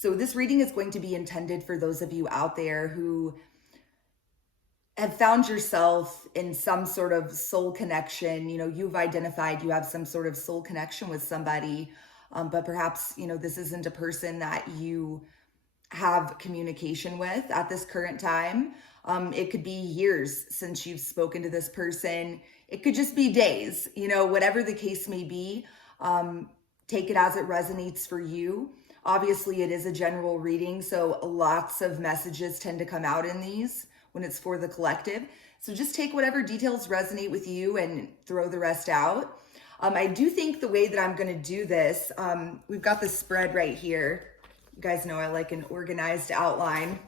So this reading is going to be intended for those of you out there who have found yourself in some sort of soul connection. You've identified you have some sort of soul connection with somebody, but perhaps, this isn't a person that you have communication with at this current time. It could be years since you've spoken to this person. It could just be days, whatever the case may be. Take it as it resonates for you. Obviously, it is a general reading, so lots of messages tend to come out in these when it's for the collective. So just take whatever details resonate with you and throw the rest out. I do think the way that I'm going to do this, we've got the spread right here. You guys know I like an organized outline.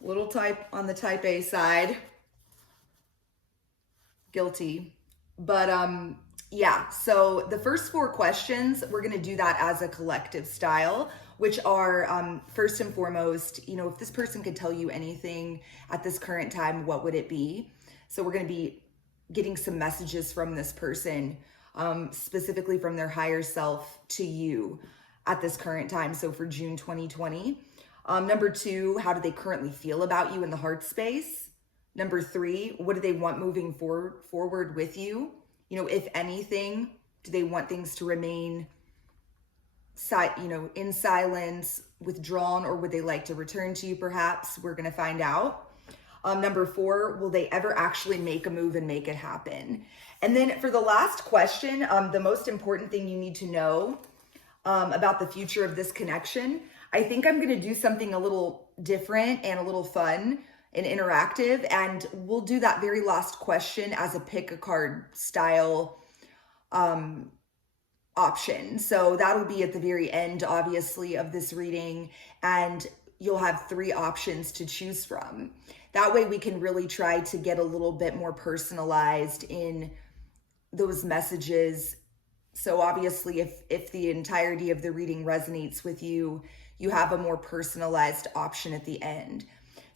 Little type on the type A side. Guilty. But yeah, so the first 4 questions, we're going to do that as a collective style, which are first and foremost, if this person could tell you anything at this current time, what would it be? So we're going to be getting some messages from this person, specifically from their higher self to you at this current time. So for June 2020. Number 2, how do they currently feel about you in the heart space? Number 3, what do they want moving forward with you? If anything, do they want things to remain, in silence, withdrawn, or would they like to return to you perhaps? We're going to find out. Number 4, will they ever actually make a move and make it happen? And then for the last question, the most important thing you need to know about the future of this connection, I think I'm going to do something a little different and a little fun and interactive, and we'll do that very last question as a pick a card style option. So that'll be at the very end, obviously, of this reading, and you'll have 3 options to choose from. That way we can really try to get a little bit more personalized in those messages. So obviously, if the entirety of the reading resonates with you, you have a more personalized option at the end.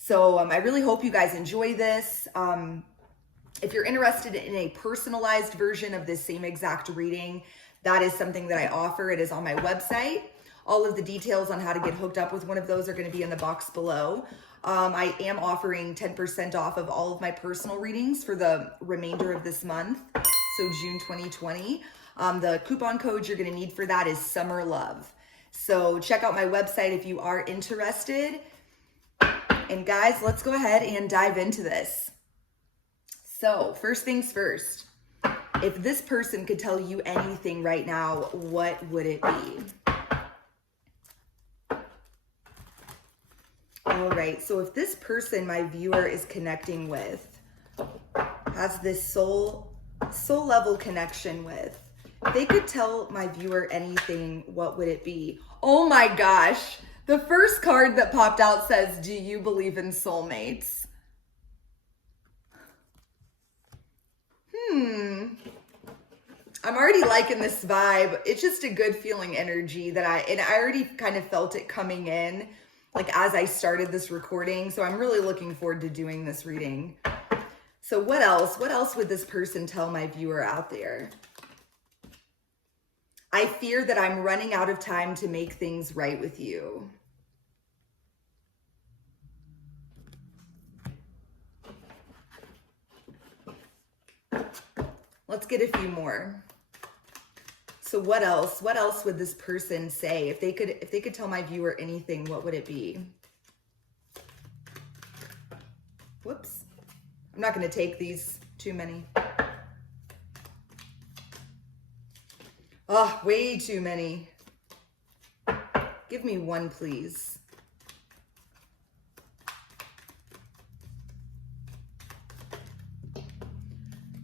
So I really hope you guys enjoy this. If you're interested in a personalized version of this same exact reading, that is something that I offer. It is on my website. All of the details on how to get hooked up with one of those are going to be in the box below. I am offering 10% off of all of my personal readings for the remainder of this month, so June 2020. The coupon code you're going to need for that is Summer Love. So check out my website if you are interested. And guys, let's go ahead and dive into this. So first things first, if this person could tell you anything right now, what would it be? All right, so if this person my viewer is connecting with has this soul level connection with, if they could tell my viewer anything, what would it be? Oh my gosh. The first card that popped out says, do you believe in soulmates? I'm already liking this vibe. It's just a good feeling energy that I already kind of felt it coming in, like as I started this recording. So I'm really looking forward to doing this reading. So what else? What else would this person tell my viewer out there? I fear that I'm running out of time to make things right with you. Let's get a few more. So what else? What else would this person say? If they could tell my viewer anything, what would it be? Whoops. I'm not going to take these, too many. Oh, way too many. Give me one, please.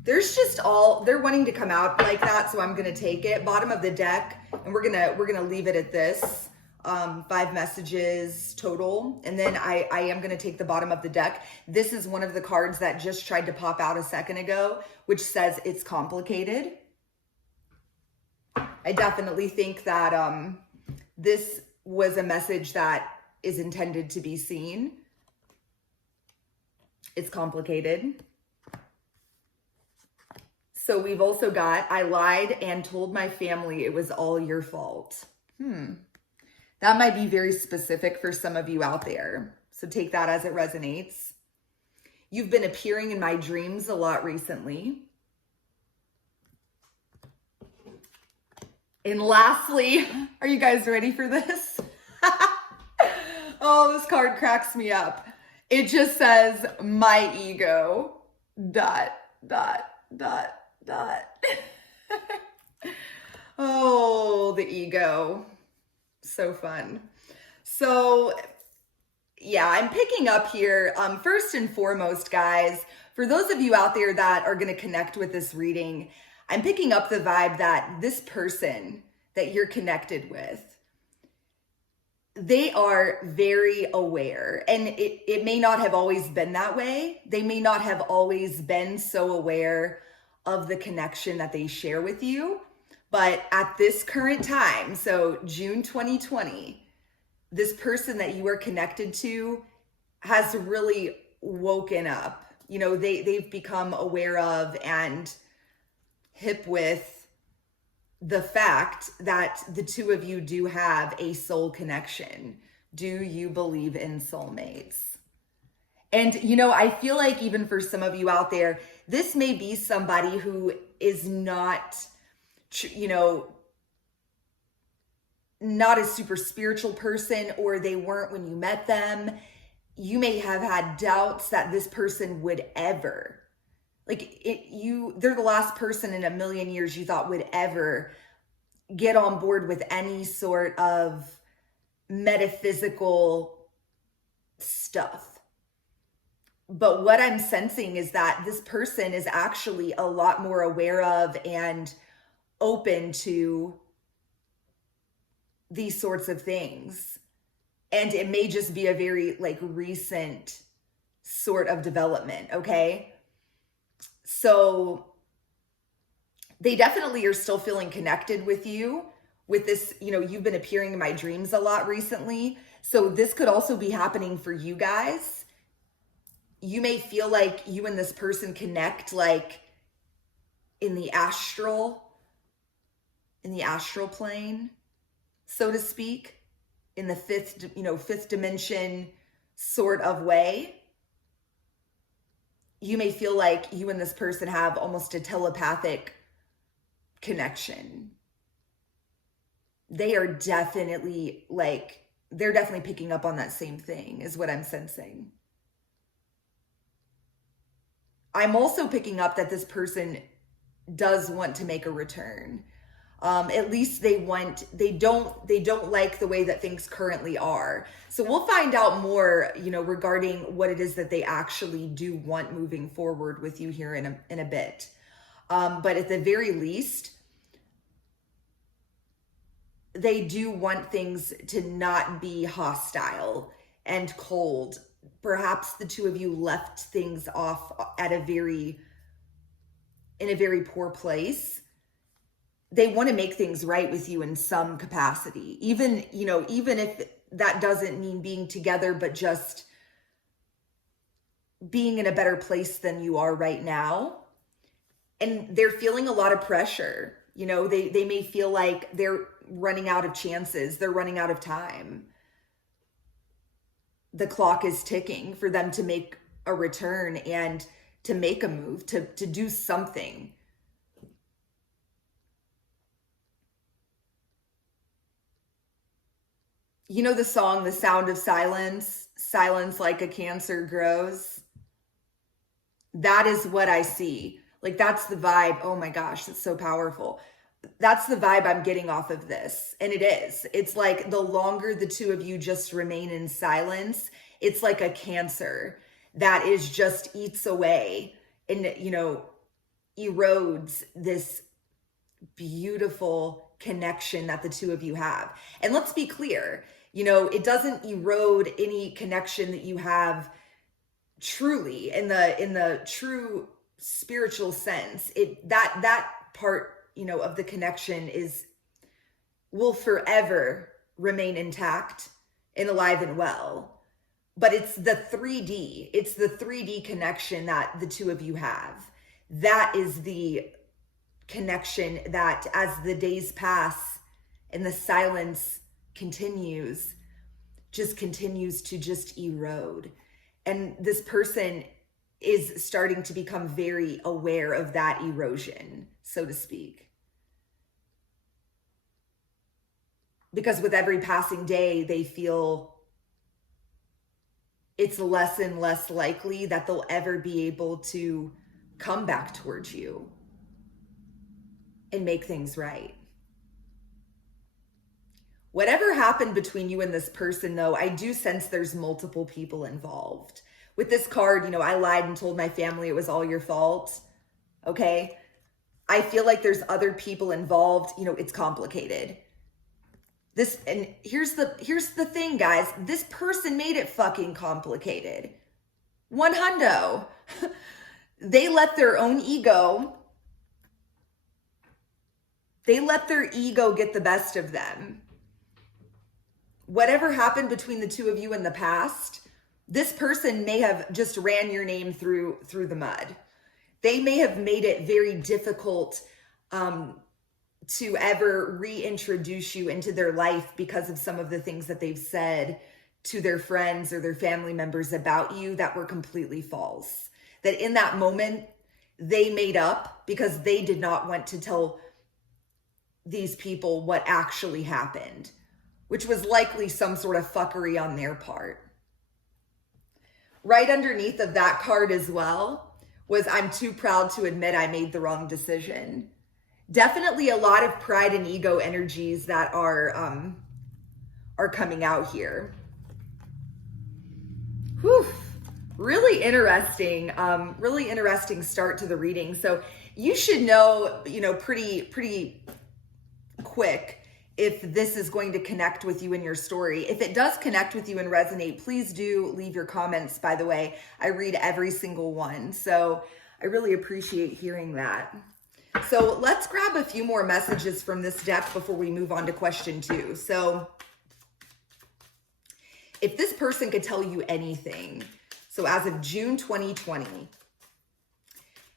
There's just they're wanting to come out like that, so I'm gonna take it. Bottom of the deck, and we're gonna leave it at this. 5 messages total, and then I am gonna take the bottom of the deck. This is one of the cards that just tried to pop out a second ago, which says it's complicated. I definitely think that this was a message that is intended to be seen. It's complicated. So we've also got, I lied and told my family it was all your fault. That might be very specific for some of you out there. So take that as it resonates. You've been appearing in my dreams a lot recently. And lastly, are you guys ready for this? Oh, this card cracks me up. It just says, my ego, ... Oh, the ego. So fun. So yeah, I'm picking up here, first and foremost, guys, for those of you out there that are going to connect with this reading, I'm picking up the vibe that this person that you're connected with, they are very aware, and it may not have always been that way. They may not have always been so aware of the connection that they share with you. But at this current time, so June 2020, this person that you are connected to has really woken up. You know, they've become aware of and hip with the fact that the two of you do have a soul connection. Do you believe in soulmates? And, you know, I feel like even for some of you out there, this may be somebody who is not, you know, not a super spiritual person, or they weren't when you met them. You may have had doubts that this person would ever, they're the last person in a million years you thought would ever get on board with any sort of metaphysical stuff. But what I'm sensing is that this person is actually a lot more aware of and open to these sorts of things. And it may just be a very recent sort of development, okay? So they definitely are still feeling connected with you with this, you know, you've been appearing in my dreams a lot recently. So this could also be happening for you guys. You may feel like you and this person connect in the astral plane, so to speak, in the fifth dimension sort of way. You may feel like you and this person have almost a telepathic connection. They are definitely they're definitely picking up on that same thing, is what I'm sensing. I'm also picking up that this person does want to make a return. At least they don't like the way that things currently are. So we'll find out more, you know, regarding what it is that they actually do want moving forward with you here in a bit. But at the very least, they do want things to not be hostile and cold. Perhaps the two of you left things off in a very poor place. They want to make things right with you in some capacity, even if that doesn't mean being together, but just being in a better place than you are right now. And they're feeling a lot of pressure. You know, they may feel like they're running out of chances. They're running out of time. The clock is ticking for them to make a return and to make a move, to do something. You know the song, The Sound of Silence? Silence like a cancer grows. That is what I see. That's the vibe. Oh my gosh, that's so powerful. That's the vibe I'm getting off of this. And it is. It's like the longer the two of you just remain in silence, it's like a cancer that is just eats away and, you know, erodes this beautiful connection that the two of you have. And let's be clear, you know, it doesn't erode any connection that you have truly in the true spiritual sense. That part, you know, of the connection will forever remain intact and alive and well. But it's the 3D connection that the two of you have. That is the connection that, as the days pass and the silence just continues to just erode. And this person is starting to become very aware of that erosion, so to speak. Because with every passing day, they feel it's less and less likely that they'll ever be able to come back towards you and make things right. Whatever happened between you and this person, though, I do sense there's multiple people involved. With this card, I lied and told my family it was all your fault. Okay? I feel like there's other people involved. It's complicated. And here's the thing, guys. This person made it fucking complicated. 100. They let their own ego, get the best of them. Whatever happened between the two of you in the past, this person may have just ran your name through the mud. They may have made it very difficult to ever reintroduce you into their life because of some of the things that they've said to their friends or their family members about you that were completely false. That in that moment, they made up because they did not want to tell these people what actually happened, which was likely some sort of fuckery on their part. Right underneath of that card as well was, I'm too proud to admit I made the wrong decision. Definitely a lot of pride and ego energies that are coming out here. Whew. Really interesting start to the reading. So you should know, pretty quick if this is going to connect with you in your story. If it does connect with you and resonate, please do leave your comments. By the way, I read every single one. So I really appreciate hearing that. So let's grab a few more messages from this deck before we move on to question 2. So if this person could tell you anything, so as of June 2020,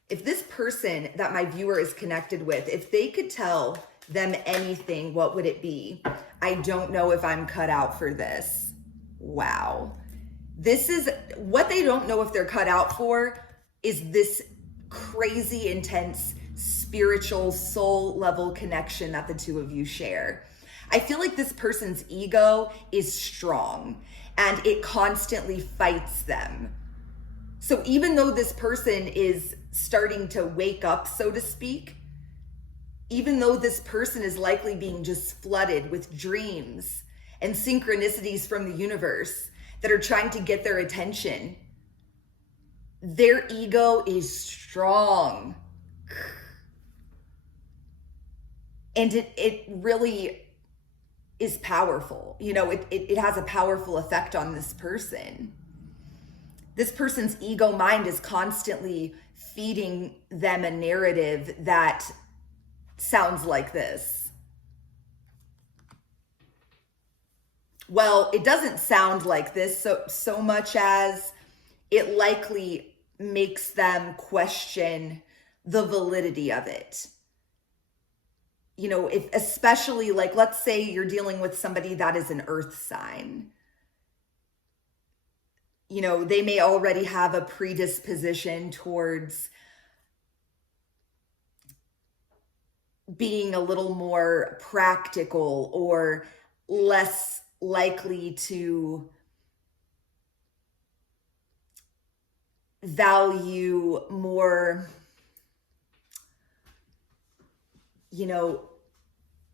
if this person that my viewer is connected with, if they could tell them anything, what would it be? I don't know if I'm cut out for this. Wow. This is what they don't know if they're cut out for, is this crazy intense spiritual soul level connection that the two of you share. I feel like this person's ego is strong and it constantly fights them. So even though this person is starting to wake up, so to speak, even though this person is likely being just flooded with dreams and synchronicities from the universe that are trying to get their attention, their ego is strong. And it really is powerful. It has a powerful effect on this person. This person's ego mind is constantly feeding them a narrative that sounds like this. Well, it doesn't sound like this so much as it likely makes them question the validity of it. If especially, like, let's say you're dealing with somebody that is an earth sign, they may already have a predisposition towards being a little more practical or less likely to value more,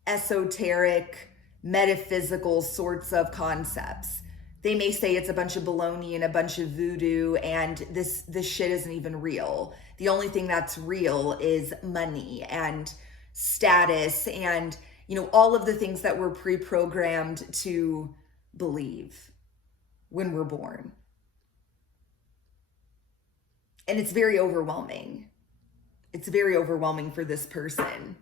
esoteric, metaphysical sorts of concepts. They may say it's a bunch of baloney and a bunch of voodoo and this shit isn't even real. The only thing that's real is money and status and, all of the things that we're pre-programmed to believe when we're born. And it's very overwhelming. It's very overwhelming for this person.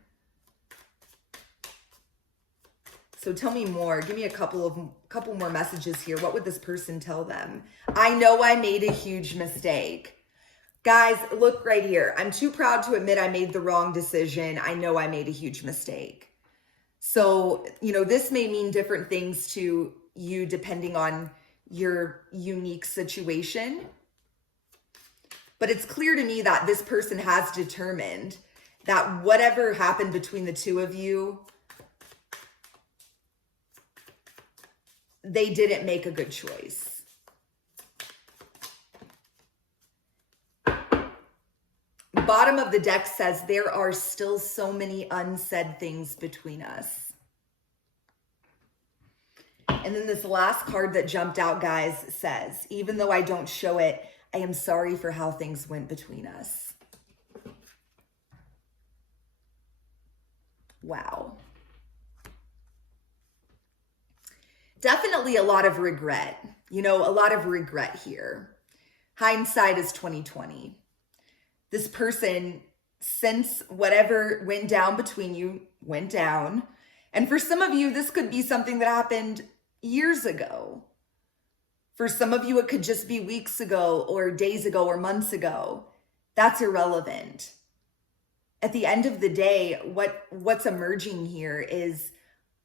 So tell me more. Give me a couple more messages here. What would this person tell them? I know I made a huge mistake. Guys, look right here. I'm too proud to admit I made the wrong decision. I know I made a huge mistake. So, this may mean different things to you depending on your unique situation. But it's clear to me that this person has determined that whatever happened between the two of you, they didn't make a good choice. Bottom of the deck says there are still so many unsaid things between us. And then this last card that jumped out, guys, says, even though I don't show it, I am sorry for how things went between us. Wow. Definitely a lot of regret. A lot of regret here. Hindsight is 2020. This person, since whatever went down between you, went down. And for some of you, this could be something that happened years ago. For some of you, it could just be weeks ago or days ago or months ago. That's irrelevant. At the end of the day, what's emerging here is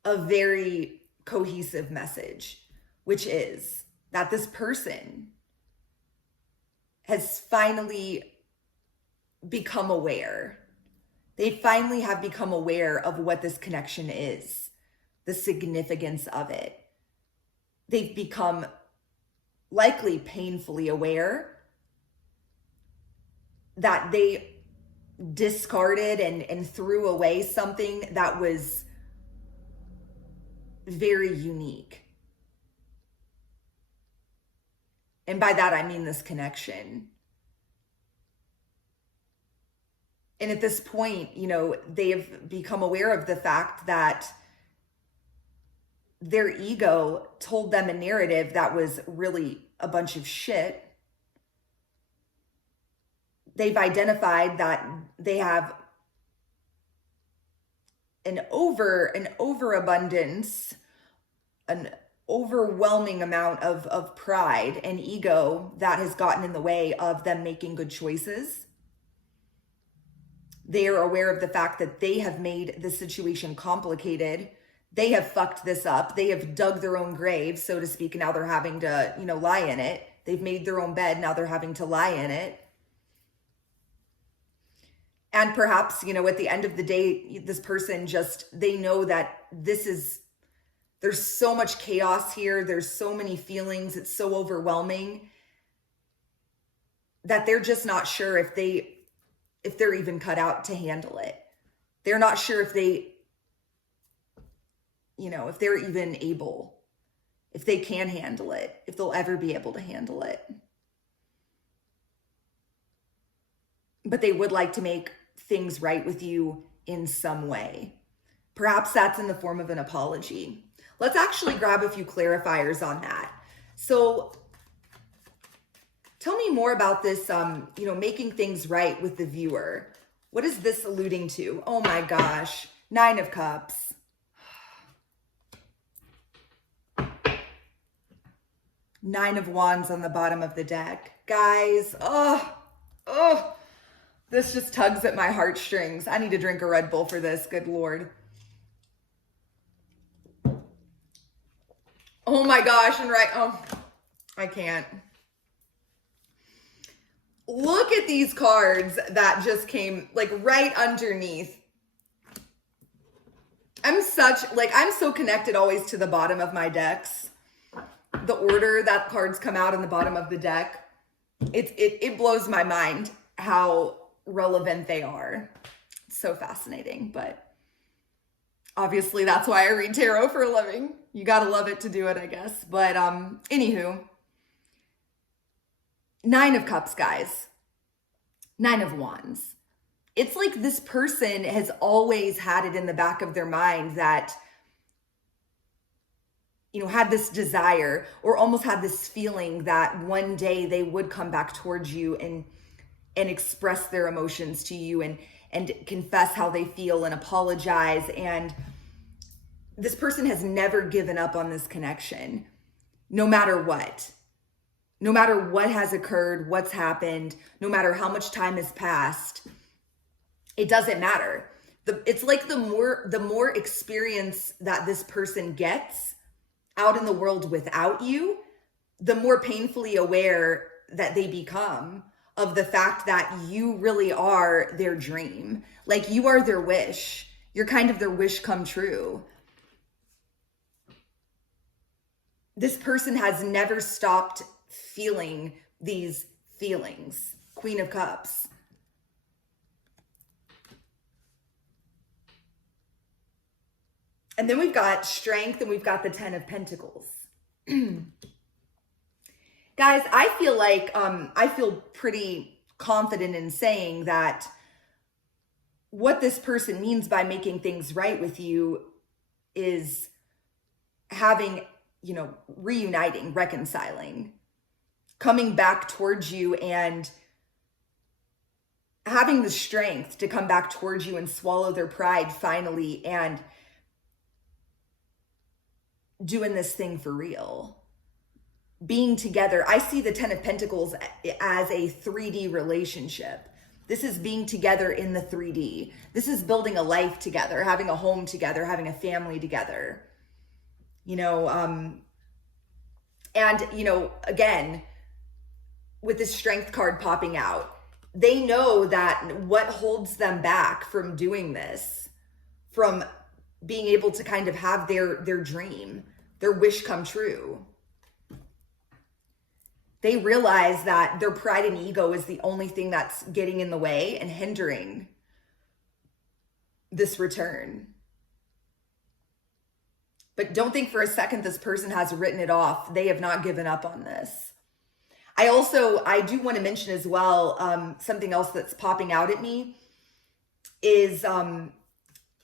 a very cohesive message, which is that this person has finally become aware. They finally have become aware of what this connection is, the significance of it. They've become likely painfully aware that they discarded and threw away something that was very unique. And by that, I mean this connection. And at this point, they have become aware of the fact that their ego told them a narrative that was really a bunch of shit. They've identified that they have an overabundance, an overwhelming amount of pride and ego that has gotten in the way of them making good choices. They are aware of the fact that they have made the situation complicated. They have fucked this up. They have dug their own grave, so to speak. Now they're having to, lie in it. They've made their own bed. Now they're having to lie in it. And perhaps, at the end of the day, this person they know that there's so much chaos here. There's so many feelings. It's so overwhelming that they're just not sure if they're even cut out to handle it. They're not sure if if they're even able, if they can handle it, if they'll ever be able to handle it. But they would like to make things right with you in some way. Perhaps that's in the form of an apology. Let's actually grab a few clarifiers on that. So tell me more about this, making things right with the viewer. What is this alluding to? Oh my gosh. 9 of Cups. Nine of Wands on the bottom of the deck. Guys, this just tugs at my heartstrings. I need to drink a Red Bull for this. Good Lord. Oh my gosh. I can't. Look at these cards that just came right underneath. I'm so connected always to the bottom of my decks. The order that cards come out in the bottom of the deck, it blows my mind how relevant they are. It's so fascinating, but obviously that's why I read tarot for a living. You gotta love it to do it, I guess. But anywho, 9 of Cups, guys. 9 of Wands. It's like this person has always had it in the back of their mind that had this desire or almost had this feeling that one day they would come back towards you and express their emotions to you and confess how they feel and apologize. And this person has never given up on this connection, no matter what. No matter what has occurred, what's happened, no matter how much time has passed, it doesn't matter. It's like the more experience that this person gets out in the world without you, the more painfully aware that they become of the fact that you really are their dream. Like you are their wish. You're kind of their wish come true. This person has never stopped feeling these feelings. Queen of Cups. And then we've got Strength and we've got the Ten of Pentacles. Guys, I feel like, I feel pretty confident in saying that what this person means by making things right with you is having, you know, reuniting, reconciling, coming back towards you and having the strength to come back towards you and swallow their pride finally and doing this thing for real. Being together. I see the Ten of Pentacles as a 3D relationship. This is being together in the 3D. This is building a life together, having a home together, having a family together. You know, and, you know, again, with this Strength card popping out, they know that what holds them back from doing this, from being able to kind of have their dream, their wish come true. They realize that their pride and ego is the only thing that's getting in the way and hindering this return. But don't think for a second this person has written it off. They have not given up on this. I do want to mention as well, something else that's popping out at me is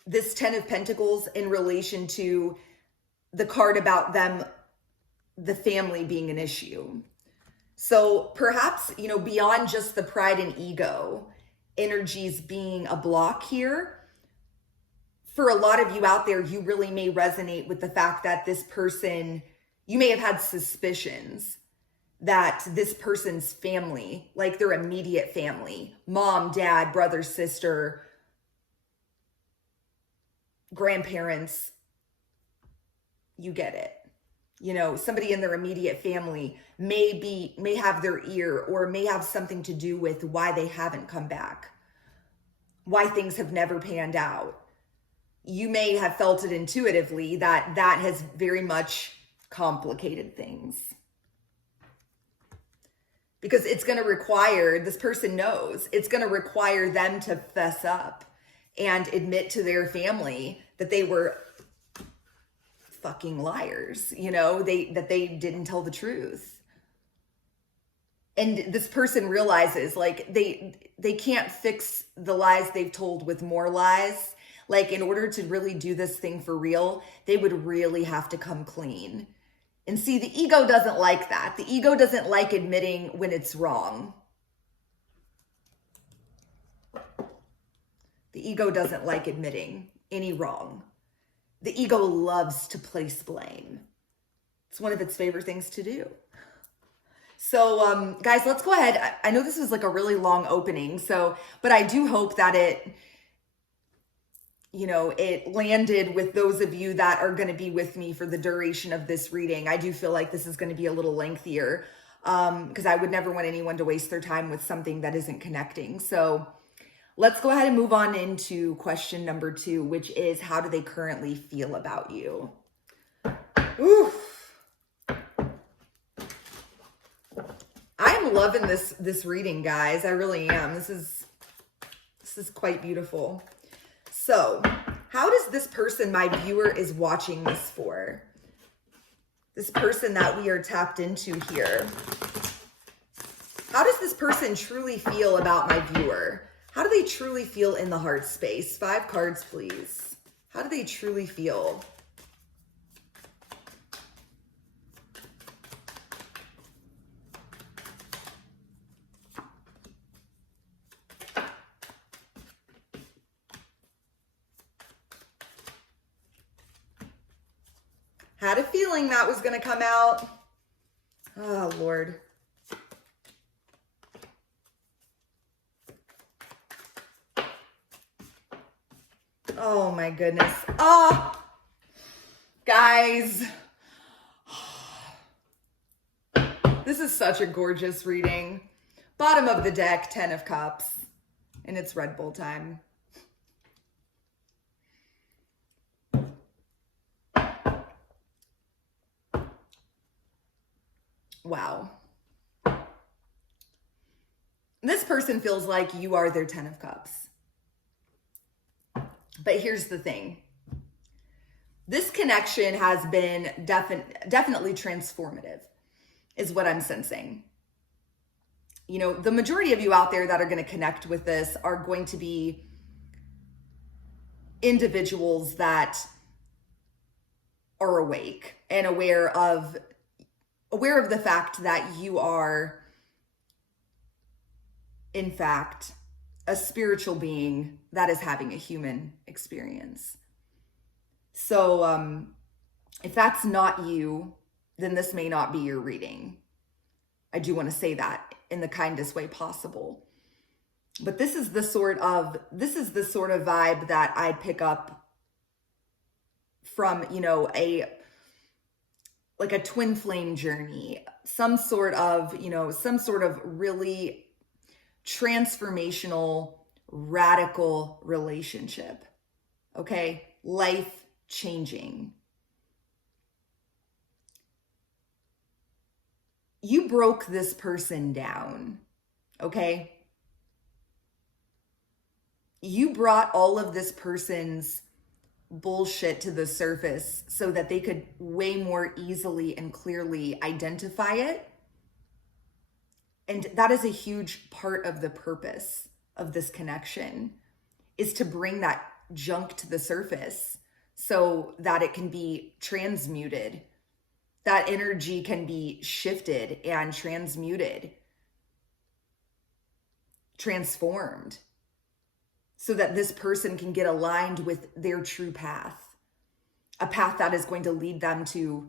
this Ten of Pentacles in relation to the card about them, the family being an issue. So perhaps, you know, beyond just the pride and ego energies being a block here, for a lot of you out there, you really may resonate with the fact that this person, you may have had suspicions that this person's family, like their immediate family, mom, dad, brother, sister, grandparents, you get it. You know, somebody in their immediate family may have their ear or may have something to do with why they haven't come back, why things have never panned out. You may have felt it intuitively that has very much complicated things. Because it's going to require, this person knows, it's going to require them to fess up and admit to their family that they were fucking liars, you know, that they didn't tell the truth. And this person realizes like they can't fix the lies they've told with more lies. Like in order to really do this thing for real, they would really have to come clean. And see, the ego doesn't like that. The ego doesn't like admitting when it's wrong. The ego doesn't like admitting any wrong. The ego loves to place blame. It's one of its favorite things to do. So, guys, let's go ahead. I know this was like a really long opening, but I do hope that it landed with those of you that are going to be with me for the duration of this reading. I do feel like this is going to be a little lengthier because I would never want anyone to waste their time with something that isn't connecting. So let's go ahead and move on into question number 2, which is, how do they currently feel about you? Oof. I'm loving this reading, guys. I really am. This is quite beautiful. So, how does this person, my viewer, is watching this for? This person that we are tapped into here. How does this person truly feel about my viewer? How do they truly feel in the heart space? 5 cards, please. How do they truly feel? Had a feeling that was going to come out. Oh, Lord. Oh my goodness. Oh, guys. This is such a gorgeous reading. Bottom of the deck, 10 of Cups. And it's Red Bull time. Wow. This person feels like you are their 10 of Cups. But here's the thing. This connection has been definitely transformative, is what I'm sensing. You know, the majority of you out there that are going to connect with this are going to be individuals that are awake and aware of the fact that you are, in fact, a spiritual being that is having a human experience. So if that's not you, then this may not be your reading. I do want to say that in the kindest way possible. But this is the sort of vibe that I pick up from, you know, a twin flame journey, some sort of really transformational, radical relationship. Okay? Life changing. You broke this person down. Okay? You brought all of this person's bullshit to the surface so that they could way more easily and clearly identify it. And that is a huge part of the purpose of this connection, is to bring that junk to the surface so that it can be transmuted. That energy can be shifted and transmuted, transformed, so that this person can get aligned with their true path, a path that is going to lead them to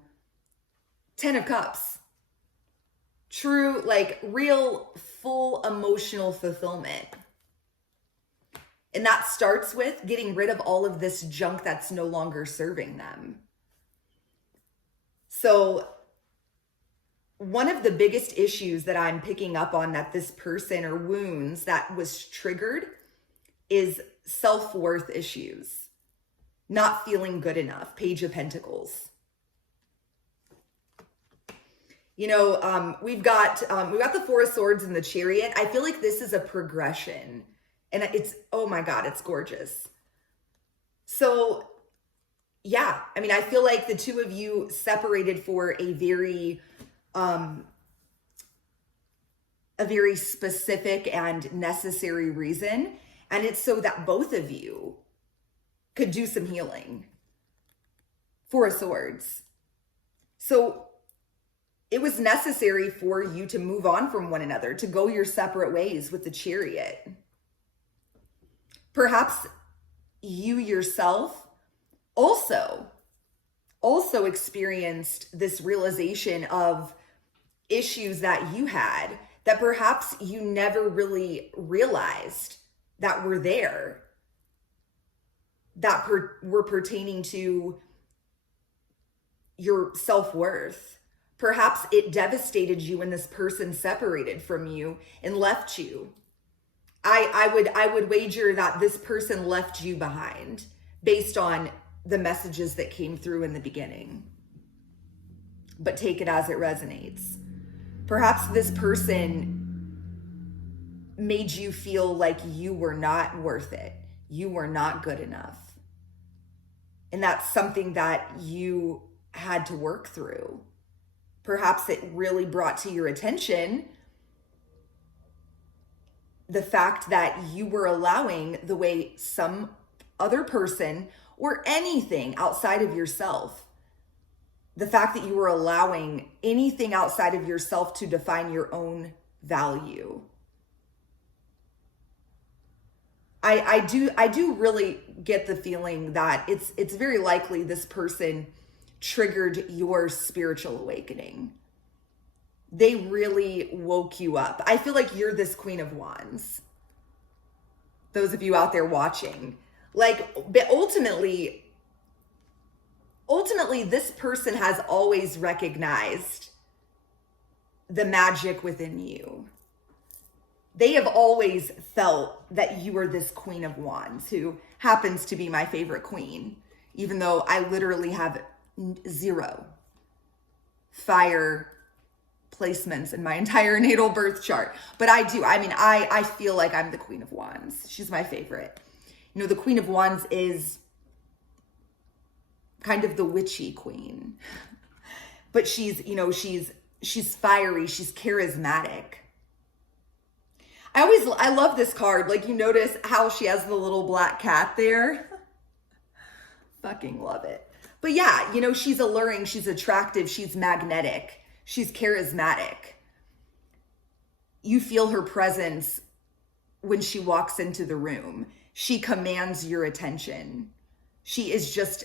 10 of Cups. True, like real, full emotional fulfillment. And that starts with getting rid of all of this junk that's no longer serving them. So one of the biggest issues that I'm picking up on that this person, or wounds that was triggered, is self-worth issues. Not feeling good enough. Page of Pentacles. You know, we've got the Four of Swords and the Chariot. I feel like this is a progression. And it's, oh my God, it's gorgeous. So yeah, I mean, I feel like the two of you separated for a very specific and necessary reason. And it's so that both of you could do some healing. Four of Swords. So it was necessary for you to move on from one another, to go your separate ways with the Chariot. Perhaps you yourself also experienced this realization of issues that you had that perhaps you never really realized that were there, that were pertaining to your self-worth. Perhaps it devastated you when this person separated from you and left you. I would wager that this person left you behind based on the messages that came through in the beginning. But take it as it resonates. Perhaps this person made you feel like you were not worth it. You were not good enough. And that's something that you had to work through. Perhaps it really brought to your attention the fact that you were allowing the way some other person or anything outside of yourself, the fact that you were allowing anything outside of yourself to define your own value. I do really get the feeling that it's very likely this person triggered your spiritual awakening. They really woke you up. I feel like you're this Queen of Wands. Those of you out there watching, Like, but ultimately, this person has always recognized the magic within you. They have always felt that you are this Queen of Wands, who happens to be my favorite queen, even though I literally have 0 fire placements in my entire natal birth chart. But I do. I mean, I feel like I'm the Queen of Wands. She's my favorite. You know, the Queen of Wands is kind of the witchy queen. But she's, you know, she's fiery, she's charismatic. I love this card. Like, you notice how she has the little black cat there? Fucking love it. But yeah, you know, she's alluring, she's attractive, she's magnetic, she's charismatic. You feel her presence when she walks into the room. She commands your attention. She is just,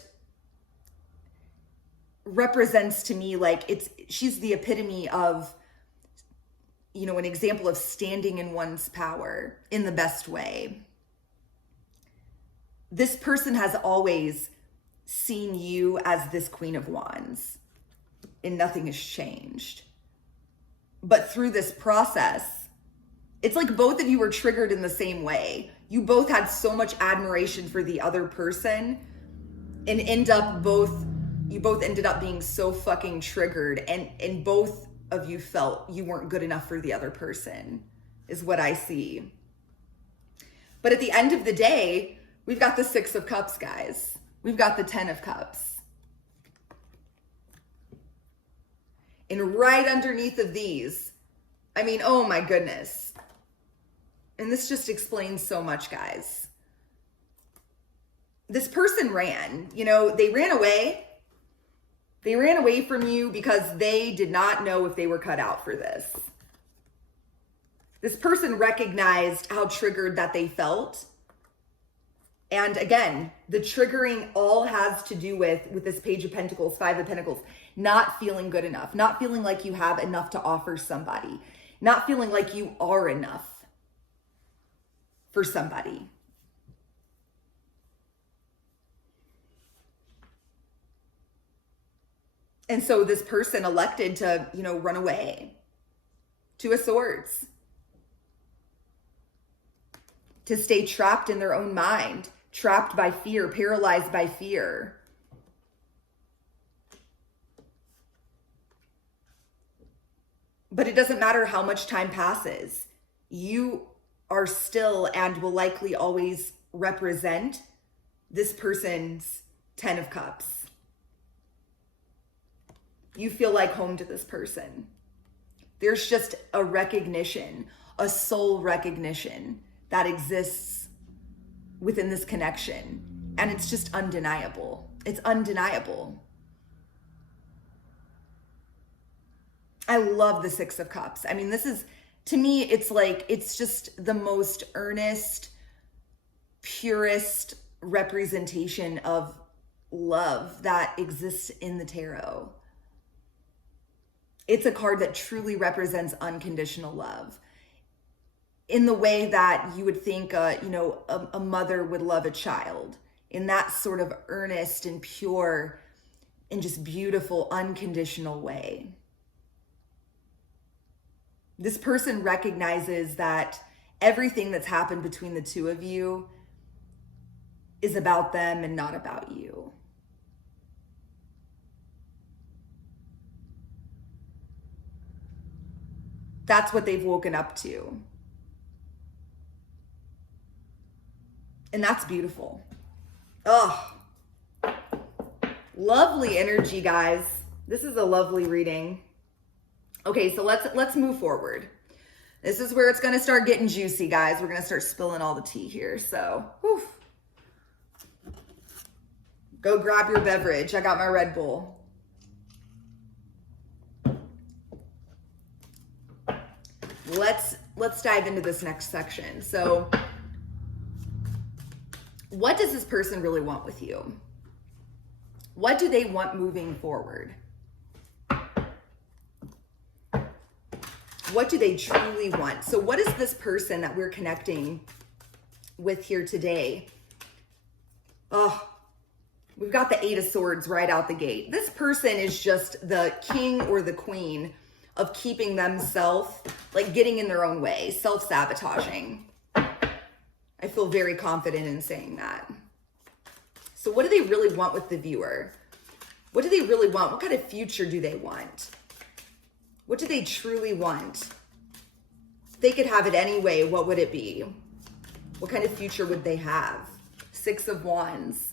represents to me like she's the epitome of, you know, an example of standing in one's power in the best way. This person has always seen you as this Queen of Wands, and nothing has changed. But through this process, it's like both of you were triggered in the same way. You both had so much admiration for the other person, and you both ended up being so fucking triggered, and both of you felt you weren't good enough for the other person, is what I see. But at the end of the day, we've got the 6 of Cups, guys. We've got the 10 of Cups. And right underneath of these, I mean, oh my goodness. And this just explains so much, guys. This person ran, you know, they ran away. They ran away from you because they did not know if they were cut out for this. This person recognized how triggered that they felt. And again, the triggering all has to do with this Page of Pentacles, 5 of Pentacles, not feeling good enough, not feeling like you have enough to offer somebody, not feeling like you are enough for somebody. And so this person elected to, you know, run away. 2 of Swords. To stay trapped in their own mind, trapped by fear, paralyzed by fear. But it doesn't matter how much time passes. You are still and will likely always represent this person's 10 of Cups. You feel like home to this person. There's just a recognition, a soul recognition that exists within this connection. And it's just undeniable. It's undeniable. I love the 6 of Cups. I mean, this is, to me, it's like, it's just the most earnest, purest representation of love that exists in the tarot. It's a card that truly represents unconditional love in the way that you would think, a mother would love a child, in that sort of earnest and pure and just beautiful, unconditional way. This person recognizes that everything that's happened between the 2 of you is about them and not about you. That's what they've woken up to. And that's beautiful. Oh, lovely energy, guys. This is a lovely reading. Okay, so let's move forward. This is where it's going to start getting juicy, guys. We're going to start spilling all the tea here. So, whew. Go grab your beverage. I got my Red Bull. Let's dive into this next section. So, what does this person really want with you? What do they want moving forward? What do they truly want? So what is this person that we're connecting with here today? Oh, we've got the Eight of Swords right out the gate. This person is just the king or the queen of keeping themselves, like getting in their own way, self-sabotaging. I feel very confident in saying that. So what do they really want with the viewer? What do they really want? What kind of future do they want? What do they truly want? If they could have it anyway, what would it be? What kind of future would they have? Six of Wands.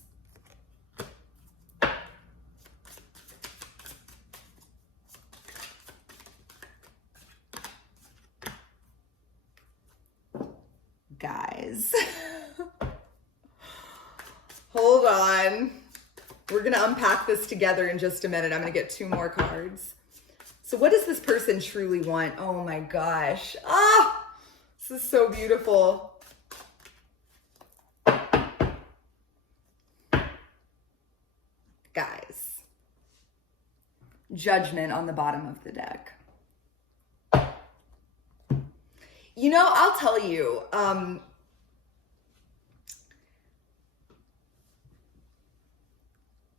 Guys, hold on. We're going to unpack this together in just a minute. I'm going to get two more cards. So what does this person truly want? Oh my gosh. Ah, this is so beautiful. Guys, Judgment on the bottom of the deck. You know, I'll tell you,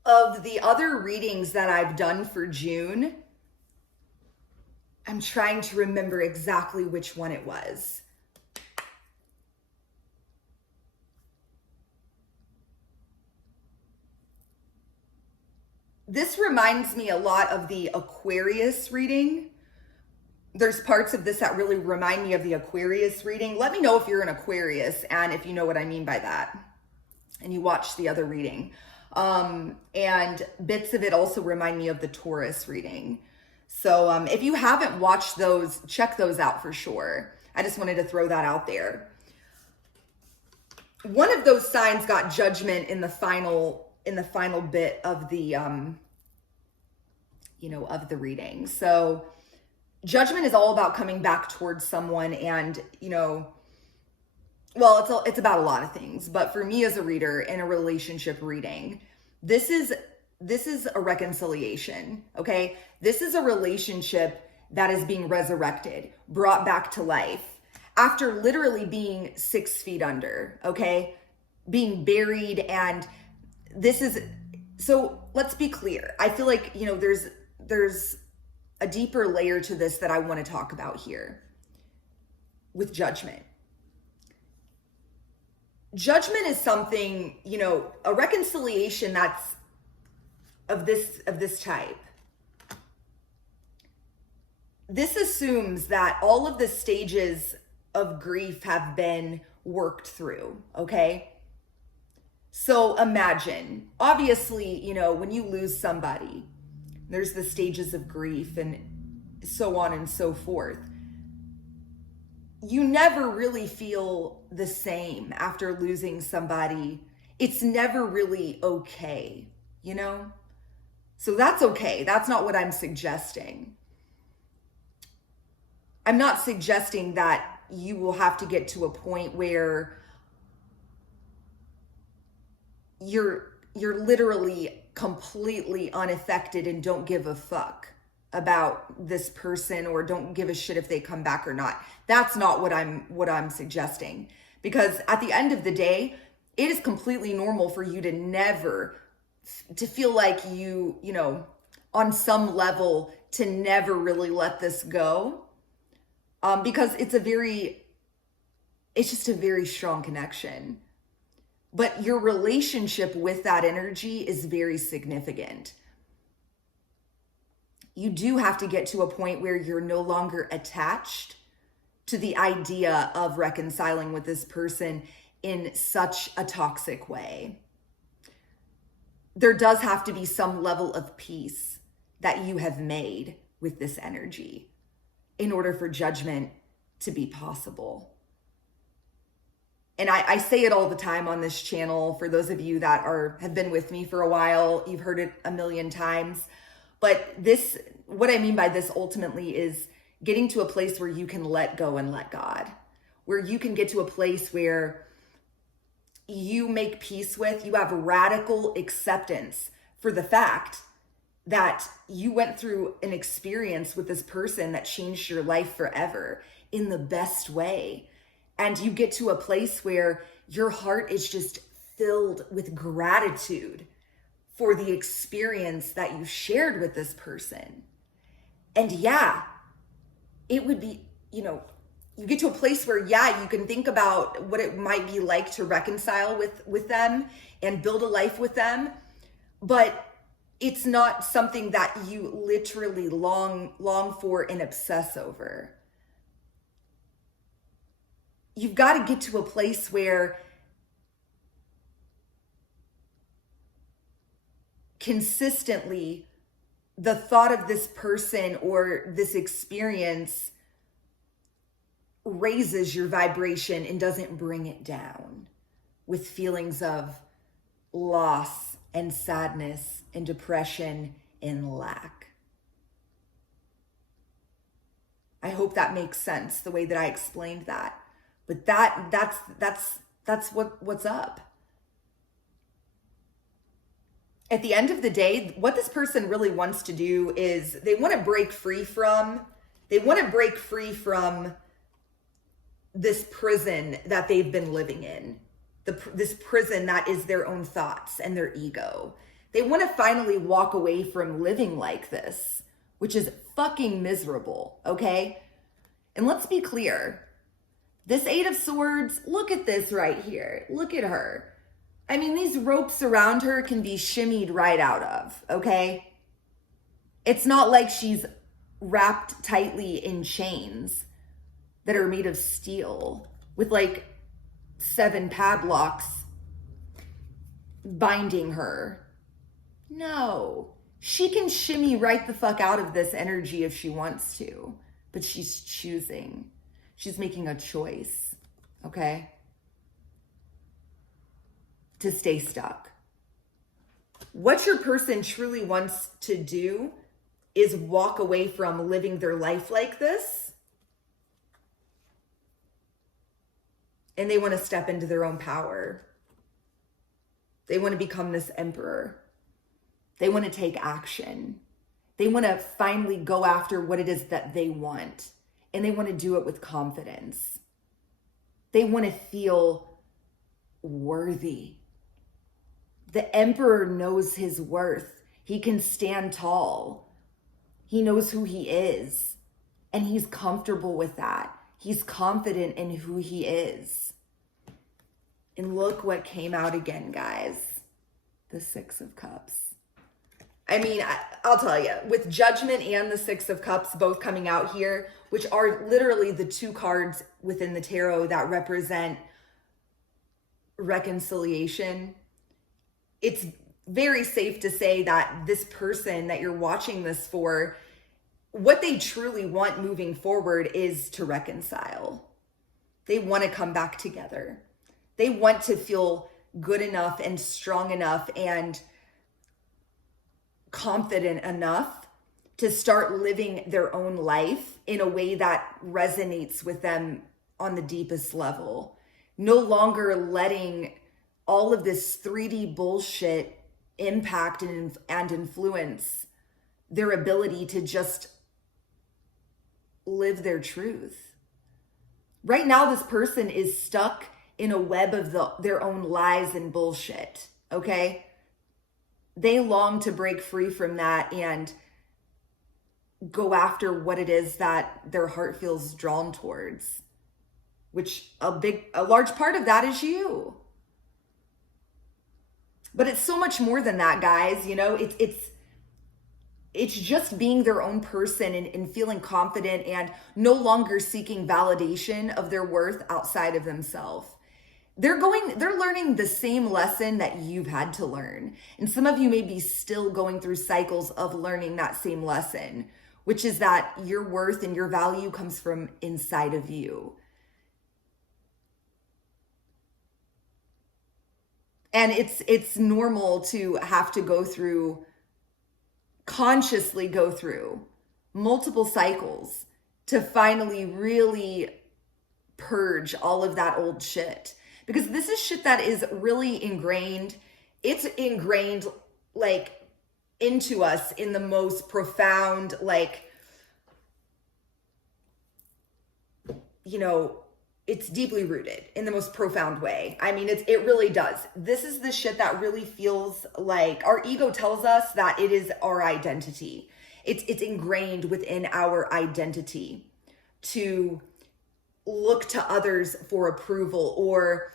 of the other readings that I've done for June, I'm trying to remember exactly which one it was. This reminds me a lot of the Aquarius reading. There's parts of this that really remind me of the Aquarius reading. Let me know if you're an Aquarius and if you know what I mean by that. And you watched the other reading. And bits of it also remind me of the Taurus reading. So if you haven't watched those, check those out for sure. I just wanted to throw that out there. One of those signs got Judgment in the final bit of the, of the reading. So Judgment is all about coming back towards someone and, well, it's about a lot of things, but for me as a reader in a relationship reading, this is a reconciliation, okay? This is a relationship that is being resurrected, brought back to life after literally being 6 feet under, okay? Being buried. And so let's be clear. I feel like, there's a deeper layer to this that I want to talk about here with Judgment. Judgment is something, a reconciliation that's of this type. This assumes that all of the stages of grief have been worked through, okay? So imagine, obviously, when you lose somebody, there's the stages of grief and so on and so forth. You never really feel the same after losing somebody. It's never really okay, So that's okay. That's not what I'm suggesting. I'm not suggesting that you will have to get to a point where you're literally completely unaffected and don't give a fuck about this person or don't give a shit if they come back or not. That's not what I'm suggesting, because at the end of the day, it is completely normal for you to feel like you on some level to never really let this go, because it's just a very strong connection. But your relationship with that energy is very significant. You do have to get to a point where you're no longer attached to the idea of reconciling with this person in such a toxic way. There does have to be some level of peace that you have made with this energy in order for Judgment to be possible. And I say it all the time on this channel. For those of you that have been with me for a while, you've heard it a million times. But what I mean by this ultimately is getting to a place where you can let go and let God, where you can get to a place where you make peace with, you have radical acceptance for the fact that you went through an experience with this person that changed your life forever in the best way. And you get to a place where your heart is just filled with gratitude for the experience that you shared with this person. And yeah, it would be, you get to a place where, yeah, you can think about what it might be like to reconcile with them and build a life with them, but it's not something that you literally long for and obsess over. You've got to get to a place where consistently the thought of this person or this experience raises your vibration and doesn't bring it down with feelings of loss and sadness and depression and lack. I hope that makes sense the way that I explained that. But that's what's up. At the end of the day, what this person really wants to do is they want to break free from this prison that they've been living in. This prison that is their own thoughts and their ego. They want to finally walk away from living like this, which is fucking miserable, okay? And let's be clear. This Eight of Swords, look at this right here. Look at her. I mean, these ropes around her can be shimmied right out of, okay? It's not like she's wrapped tightly in chains that are made of steel with like 7 padlocks binding her. No, she can shimmy right the fuck out of this energy if she wants to, but she's choosing. She's making a choice, okay? To stay stuck. What your person truly wants to do is walk away from living their life like this. And they want to step into their own power. They want to become this emperor. They want to take action. They want to finally go after what it is that they want. And they want to do it with confidence. They want to feel worthy. The emperor knows his worth. He can stand tall. He knows who he is. And he's comfortable with that. He's confident in who he is. And look what came out again, guys. The Six of Cups. I mean, I'll tell you, with Judgment and the Six of Cups both coming out here, which are literally the 2 cards within the tarot that represent reconciliation, it's very safe to say that this person that you're watching this for, what they truly want moving forward is to reconcile. They want to come back together. They want to feel good enough and strong enough and confident enough to start living their own life in a way that resonates with them on the deepest level. No longer letting all of this 3D bullshit impact and influence their ability to just live their truth. Right now, this person is stuck in a web of their own lies and bullshit, okay? They long to break free from that and go after what it is that their heart feels drawn towards, which a large part of that is you. But it's so much more than that, guys. You know, it's just being their own person and feeling confident and no longer seeking validation of their worth outside of themselves. They're learning the same lesson that you've had to learn. And some of you may be still going through cycles of learning that same lesson, which is that your worth and your value comes from inside of you. And it's normal to have to consciously go through multiple cycles to finally really purge all of that old shit. Because this is shit that is really ingrained. It's ingrained like into us in the most profound, like, you know, it's deeply rooted in the most profound way. I mean, it really does. This is the shit that really feels like our ego tells us that it is our identity. It's ingrained within our identity to look to others for approval, or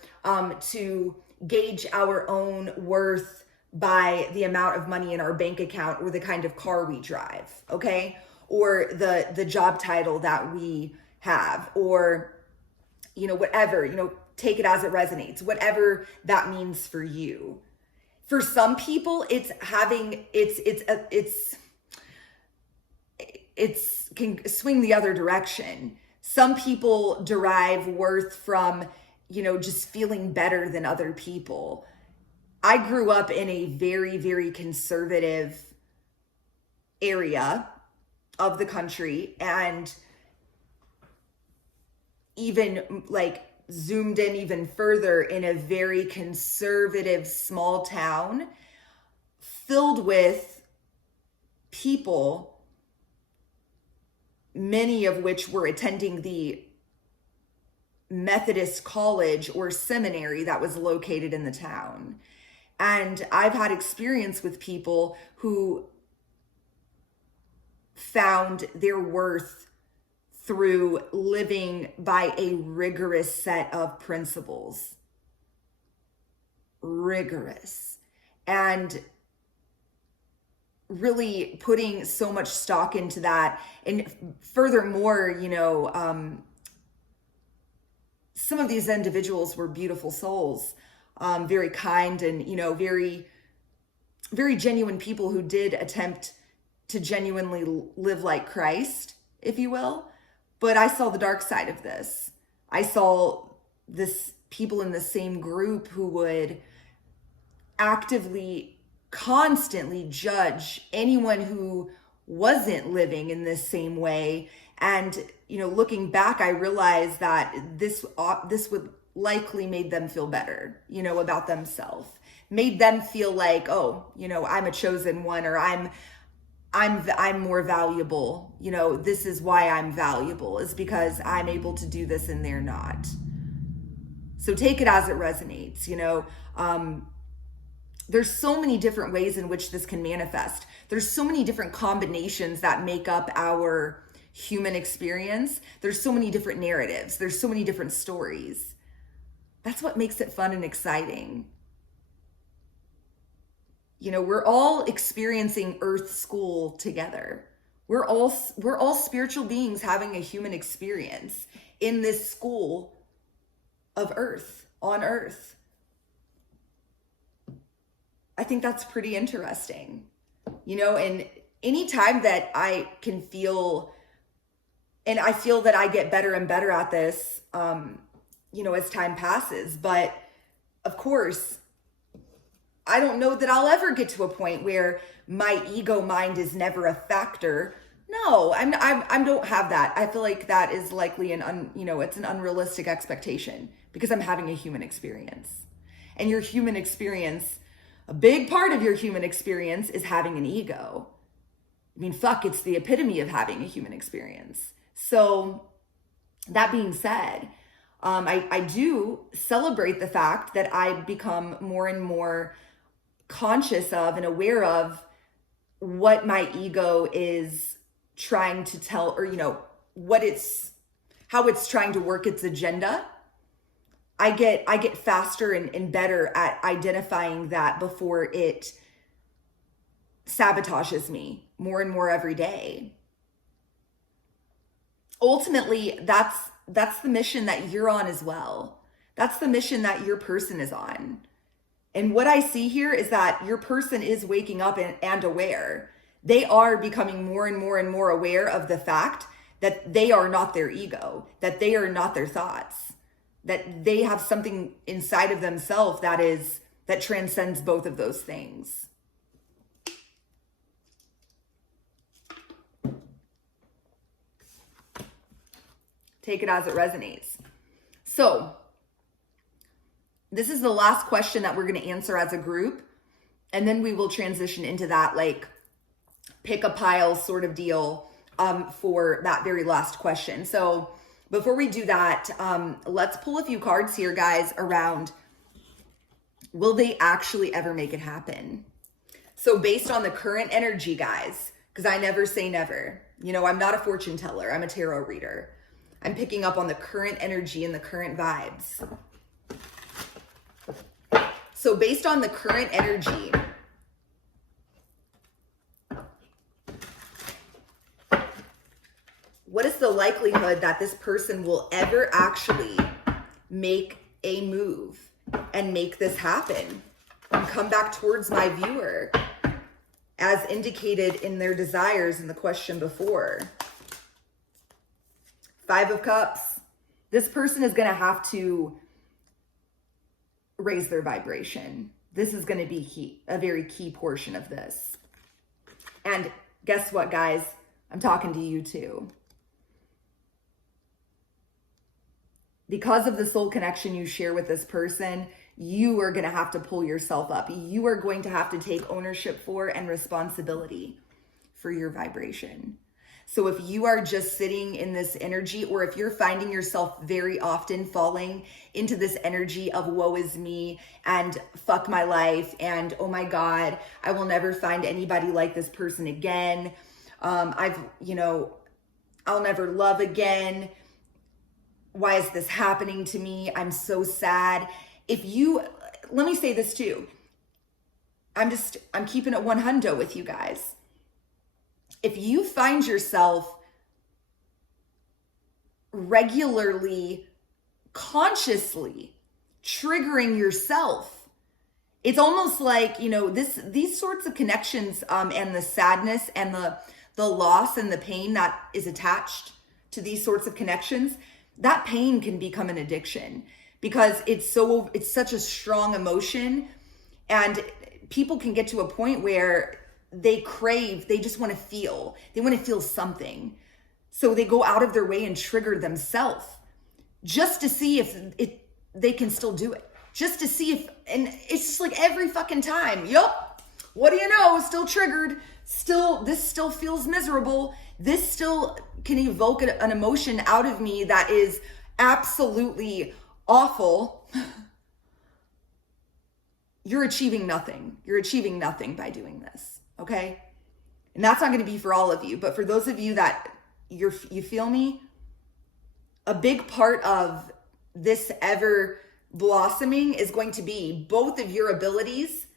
to gauge our own worth by the amount of money in our bank account, or the kind of car we drive, okay? Or the job title that we have, or, you know, whatever, you know, take it as it resonates, whatever that means for you. For some people, it's can swing the other direction. Some people derive worth from, you know, just feeling better than other people. I grew up in a very, very conservative area of the country, and even like zoomed in even further in a very conservative small town filled with people, many of which were attending the Methodist college or seminary that was located in the town. And I've had experience with people who found their worth through living by a rigorous set of principles. Rigorous. And really putting so much stock into that. And furthermore, you know, some of these individuals were beautiful souls, very kind, and, you know, very, very genuine people who did attempt to genuinely live like Christ, if you will. But I saw the dark side of this. I saw this people in the same group who would actively, constantly judge anyone who wasn't living in this same way. And, you know, looking back, I realized that this would likely made them feel better, you know, about themselves, made them feel like, oh, you know, I'm a chosen one, or I'm more valuable. You know, this is why I'm valuable, is because I'm able to do this and they're not. So take it as it resonates, you know. There's so many different ways in which this can manifest. There's so many different combinations that make up our human experience. There's so many different narratives. There's so many different stories. That's what makes it fun and exciting. You know, we're all experiencing Earth School together. We're all spiritual beings having a human experience in this school of Earth, on Earth. I think that's pretty interesting, you know, and anytime that I can feel, and I feel that I get better and better at this, you know, as time passes. But of course, I don't know that I'll ever get to a point where my ego mind is never a factor. No, I don't have that. I feel like that is likely it's an unrealistic expectation, because I'm having a human experience. And your human experience, a big part of your human experience is having an ego. I mean, fuck, it's the epitome of having a human experience. So that being said, I do celebrate the fact that I become more and more conscious of and aware of what my ego is trying to tell, or, you know, how it's trying to work its agenda. I get faster and better at identifying that before it sabotages me more and more every day. Ultimately, that's the mission that you're on as well. That's the mission that your person is on. And what I see here is that your person is waking up and aware. They are becoming more and more and more aware of the fact that they are not their ego, that they are not their thoughts, that they have something inside of themselves that transcends both of those things. Take it as it resonates. So this is the last question that we're going to answer as a group. And then we will transition into that, like, pick a pile sort of deal for that very last question. So Before we do that, let's pull a few cards here, guys, around will they actually ever make it happen? So based on the current energy, guys, because I never say never. You know, I'm not a fortune teller. I'm a tarot reader. I'm picking up on the current energy and the current vibes. So based on the current energy, what is the likelihood that this person will ever actually make a move and make this happen and come back towards my viewer as indicated in their desires in the question before? Five of Cups. This person is going to have to raise their vibration. This is going to be key, a very key portion of this. And guess what, guys? I'm talking to you too. Because of the soul connection you share with this person, you are going to have to pull yourself up. You are going to have to take ownership for and responsibility for your vibration. So if you are just sitting in this energy, or if you're finding yourself very often falling into this energy of woe is me and fuck my life and oh my God, I will never find anybody like this person again. I'll never love again. Why is this happening to me? I'm so sad. Let me say this too. I'm keeping it 100 with you guys. If you find yourself regularly, consciously triggering yourself, it's almost like, these sorts of connections and the sadness and the loss and the pain that is attached to these sorts of connections, that pain can become an addiction because it's such a strong emotion, and people can get to a point where they just want to feel something. So they go out of their way and trigger themselves just to see if they can still do it. Just to see if, and it's just like every fucking time, what do you know? Still triggered. This still feels miserable. This still can evoke an emotion out of me that is absolutely awful. You're achieving nothing. You're achieving nothing by doing this. Okay. And that's not going to be for all of you, but for those of you that you feel me, a big part of this ever blossoming is going to be both of your abilities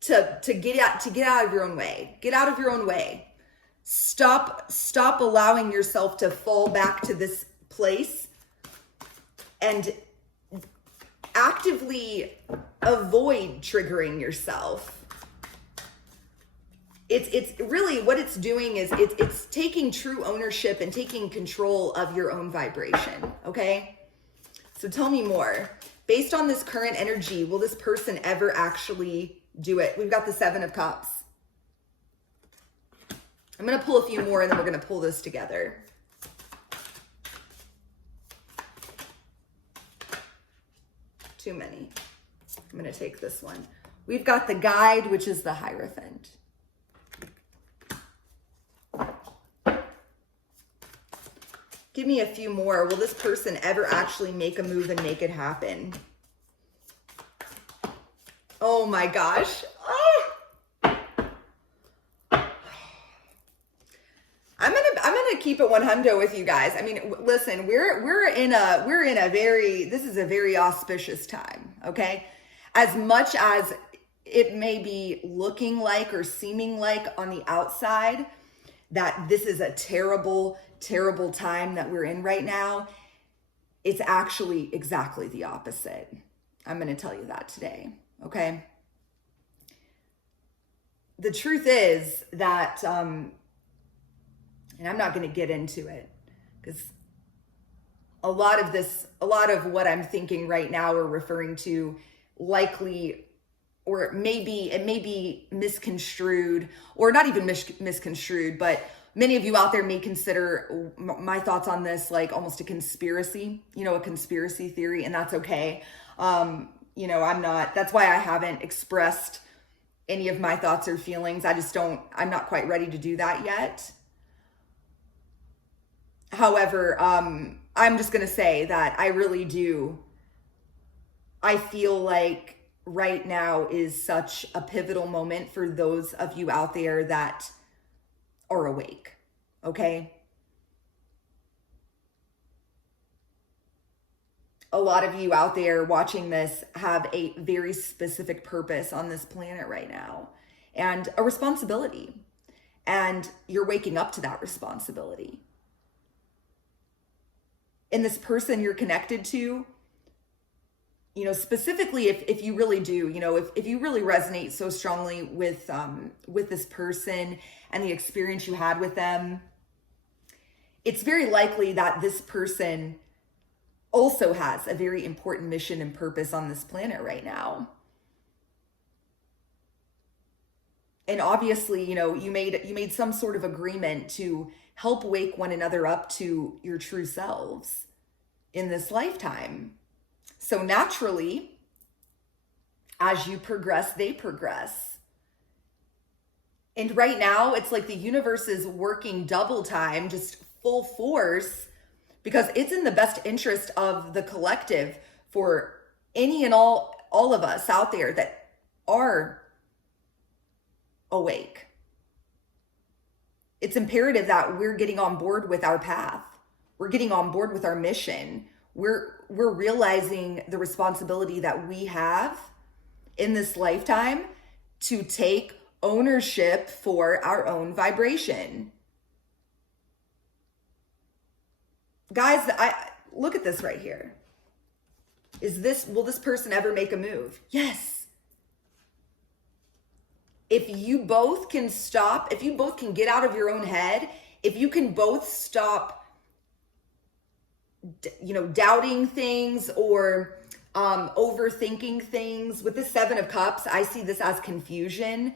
to get out of your own way. Get out of your own way. Stop allowing yourself to fall back to this place and actively avoid triggering yourself. It's really what it's doing is it's taking true ownership and taking control of your own vibration, okay? So tell me more. Based on this current energy, will this person ever actually do it? We've got the Seven of Cups. I'm going to pull a few more and then we're going to pull this together. Too many. I'm going to take this one. We've got the Guide, which is the Hierophant. Give me a few more. Will this person ever actually make a move and make it happen? Oh my gosh. I'm gonna keep it 100 with you guys. I mean, listen, this is a very auspicious time, okay? As much as it may be looking like or seeming like on the outside that this is a terrible, terrible time that we're in right now, it's actually exactly the opposite. I'm going to tell you that today, okay? The truth is that, and I'm not going to get into it because a lot of what I'm thinking right now or referring to likely, or it may be misconstrued, or not even misconstrued, but many of you out there may consider my thoughts on this like almost a conspiracy, a conspiracy theory, and that's okay. I'm not, that's why I haven't expressed any of my thoughts or feelings. I'm not quite ready to do that yet. However, I'm just going to say that I feel like right now is such a pivotal moment for those of you out there that are awake, okay? A lot of you out there watching this have a very specific purpose on this planet right now and a responsibility. And you're waking up to that responsibility. And this person you're connected to, you know, specifically if you really do, you know, if you really resonate so strongly with this person and the experience you had with them, it's very likely that this person also has a very important mission and purpose on this planet right now. And obviously, you know, you made some sort of agreement to help wake one another up to your true selves in this lifetime. So naturally, as you progress, they progress. And right now, it's like the universe is working double time, just full force, because it's in the best interest of the collective for any and all of us out there that are awake. It's imperative that we're getting on board with our path. We're getting on board with our mission. We're realizing the responsibility that we have in this lifetime to take ownership for our own vibration. Guys, look at this right here. Will this person ever make a move? Yes. If you both can get out of your own head, if you can both stop, you know, doubting things or overthinking things. With the Seven of Cups, I see this as confusion.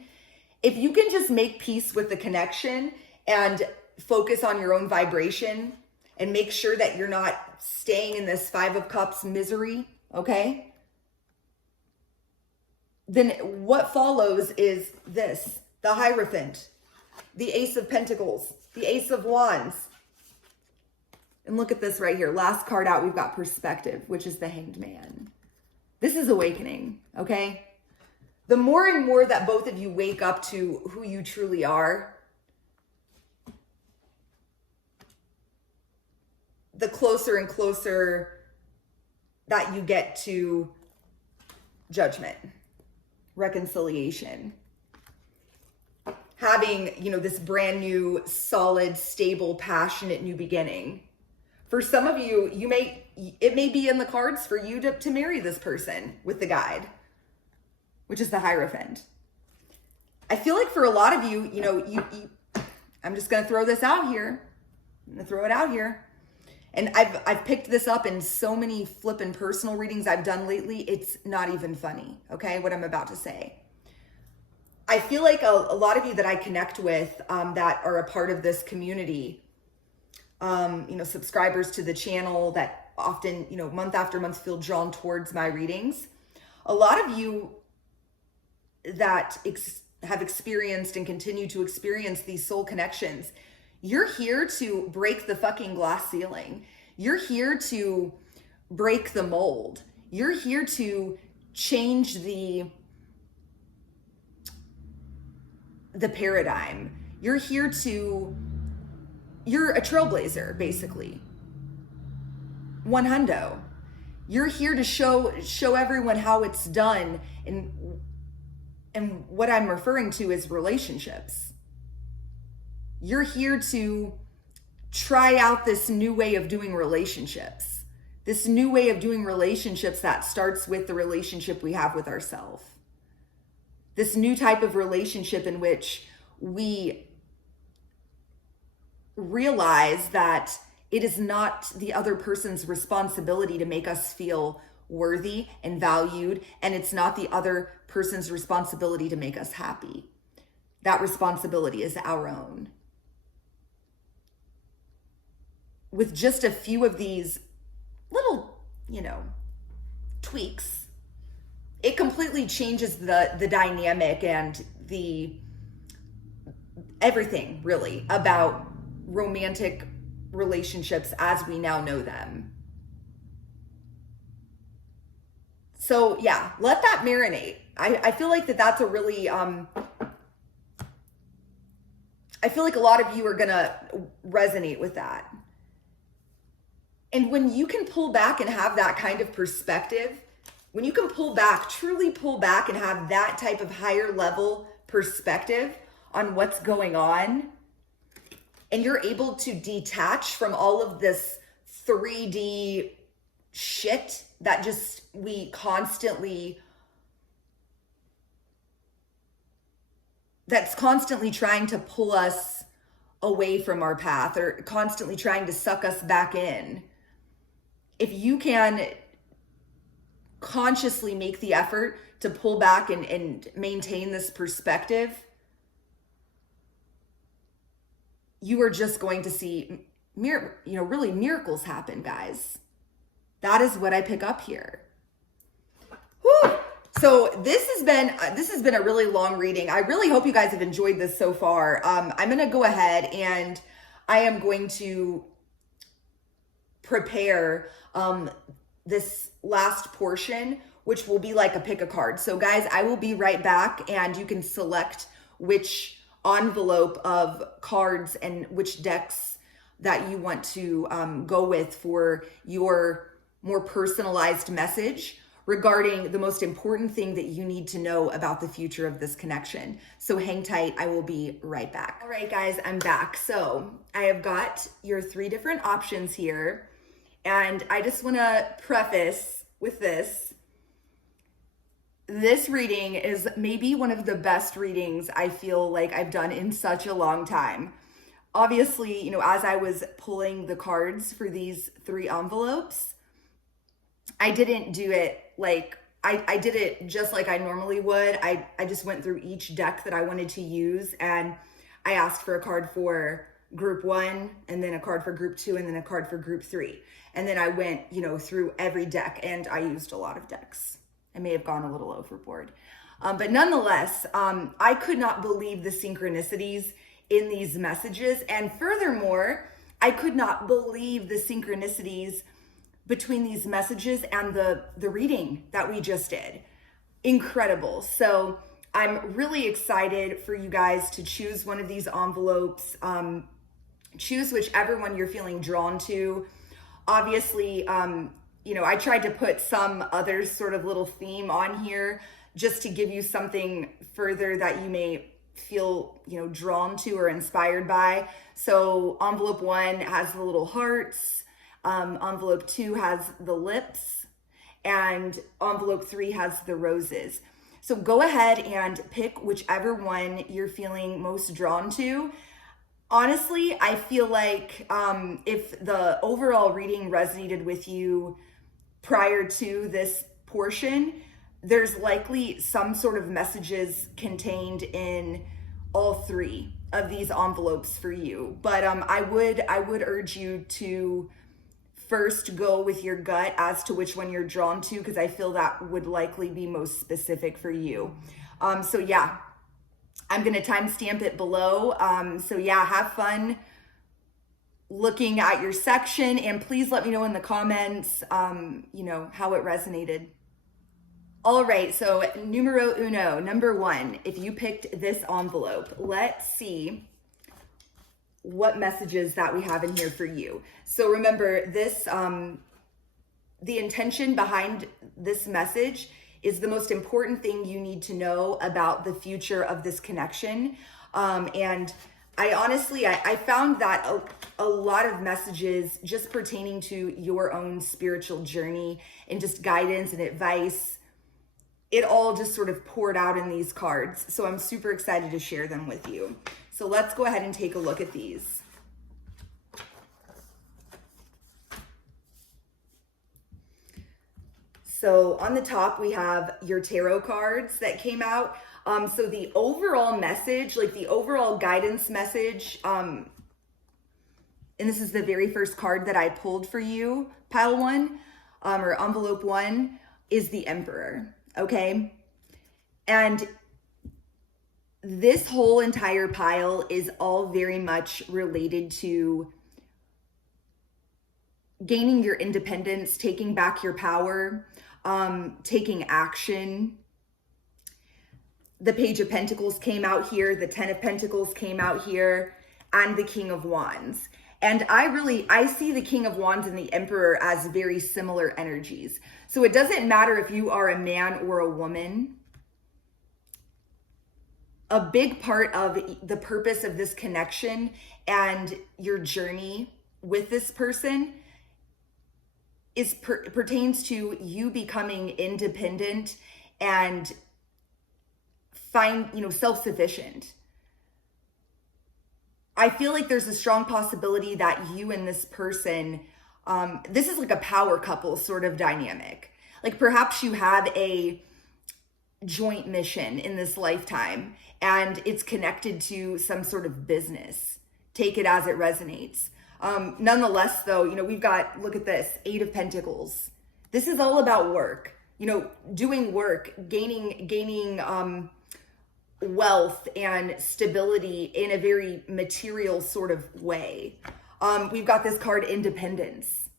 If you can just make peace with the connection and focus on your own vibration and make sure that you're not staying in this Five of Cups misery, okay? Then what follows is this: the Hierophant, the Ace of Pentacles, the Ace of Wands. And look at this right here. Last card out, we've got Perspective, which is the Hanged Man. This is awakening, okay? The more and more that both of you wake up to who you truly are, the closer and closer that you get to judgment, reconciliation, having, you know, this brand new, solid, stable, passionate new beginning. For some of you, it may be in the cards for you to marry this person with the Guide, which is the Hierophant. I feel like for a lot of you, you know, I'm just going to throw this out here. I'm going to throw it out here. And I've picked this up in so many flippin' personal readings I've done lately. It's not even funny, okay, what I'm about to say. I feel like a lot of you that I connect with that are a part of this community, you know, subscribers to the channel that often, you know, month after month feel drawn towards my readings. A lot of you that have experienced and continue to experience these soul connections, you're here to break the fucking glass ceiling. You're here to break the mold. You're here to change the paradigm. You're a trailblazer, basically. 100. You're here to show everyone how it's done. And what I'm referring to is relationships. You're here to try out this new way of doing relationships. This new way of doing relationships that starts with the relationship we have with ourselves. This new type of relationship in which we realize that it is not the other person's responsibility to make us feel worthy and valued, and it's not the other person's responsibility to make us happy. That responsibility is our own. With just a few of these little, you know, tweaks, it completely changes the dynamic and the everything really about romantic relationships as we now know them. So yeah, let that marinate. I feel like that's a really, I feel like a lot of you are gonna resonate with that. And when you can pull back and have that kind of perspective, when you can pull back, truly pull back and have that type of higher level perspective on what's going on, and you're able to detach from all of this 3D shit that just we constantly, that's constantly trying to pull us away from our path or constantly trying to suck us back in. If you can consciously make the effort to pull back and maintain this perspective, you are just going to see really miracles happen, guys. That is what I pick up here. Whew. So this has been a really long reading. I really hope you guys have enjoyed this so far. I'm going to go ahead and I am going to prepare this last portion, which will be like a pick a card. So guys, I will be right back, and you can select which envelope of cards and which decks that you want to go with for your more personalized message regarding the most important thing that you need to know about the future of this connection. So hang tight, I will be right back. All right, guys, I'm back. So I have got your 3 different options here. And I just want to preface with this. This reading is maybe one of the best readings I feel like I've done in such a long time. Obviously, as I was pulling the cards for these 3 envelopes, I didn't do it like, I did it just like I normally would. I just went through each deck that I wanted to use, and I asked for a card for group 1, and then a card for group 2, and then a card for group 3. And then I went, through every deck, and I used a lot of decks. I may have gone a little overboard. But nonetheless, I could not believe the synchronicities in these messages. And furthermore, I could not believe the synchronicities between these messages and the reading that we just did. Incredible. So I'm really excited for you guys to choose one of these envelopes. Choose whichever one you're feeling drawn to. Obviously, I tried to put some other sort of little theme on here just to give you something further that you may feel, drawn to or inspired by. So envelope 1 has the little hearts. Envelope 2 has the lips, and envelope 3 has the roses. So go ahead and pick whichever one you're feeling most drawn to. Honestly, I feel like if the overall reading resonated with you prior to this portion, there's likely some sort of messages contained in all 3 of these envelopes for you. But I would urge you to first go with your gut as to which one you're drawn to, because I feel that would likely be most specific for you. So yeah, I'm going to timestamp it below. So yeah, have fun looking at your section, and please let me know in the comments, how it resonated. All right, so numero uno, number 1, if you picked this envelope, let's see what messages that we have in here for you. So remember this, the intention behind this message is the most important thing you need to know about the future of this connection. And I honestly, I found that a lot of messages just pertaining to your own spiritual journey and just guidance and advice, it all just sort of poured out in these cards. So I'm super excited to share them with you. So let's go ahead and take a look at these. So on the top, we have your tarot cards that came out. So the overall message, like the overall guidance message, and this is the very first card that I pulled for you, pile 1, or envelope 1, is the Emperor, okay? And this whole entire pile is all very much related to gaining your independence, taking back your power, taking action. The Page of Pentacles came out here, the Ten of Pentacles came out here, and the King of Wands. And I see the King of Wands and the Emperor as very similar energies. So it doesn't matter if you are a man or a woman. A big part of the purpose of this connection and your journey with this person pertains to you becoming independent and self-sufficient. I feel like there's a strong possibility that you and this person, this is like a power couple sort of dynamic. Like perhaps you have a joint mission in this lifetime and it's connected to some sort of business. Take it as it resonates. Nonetheless, though, we've got, look at this, Eight of Pentacles. This is all about work, doing work, gaining wealth and stability in a very material sort of way. We've got this card, Independence.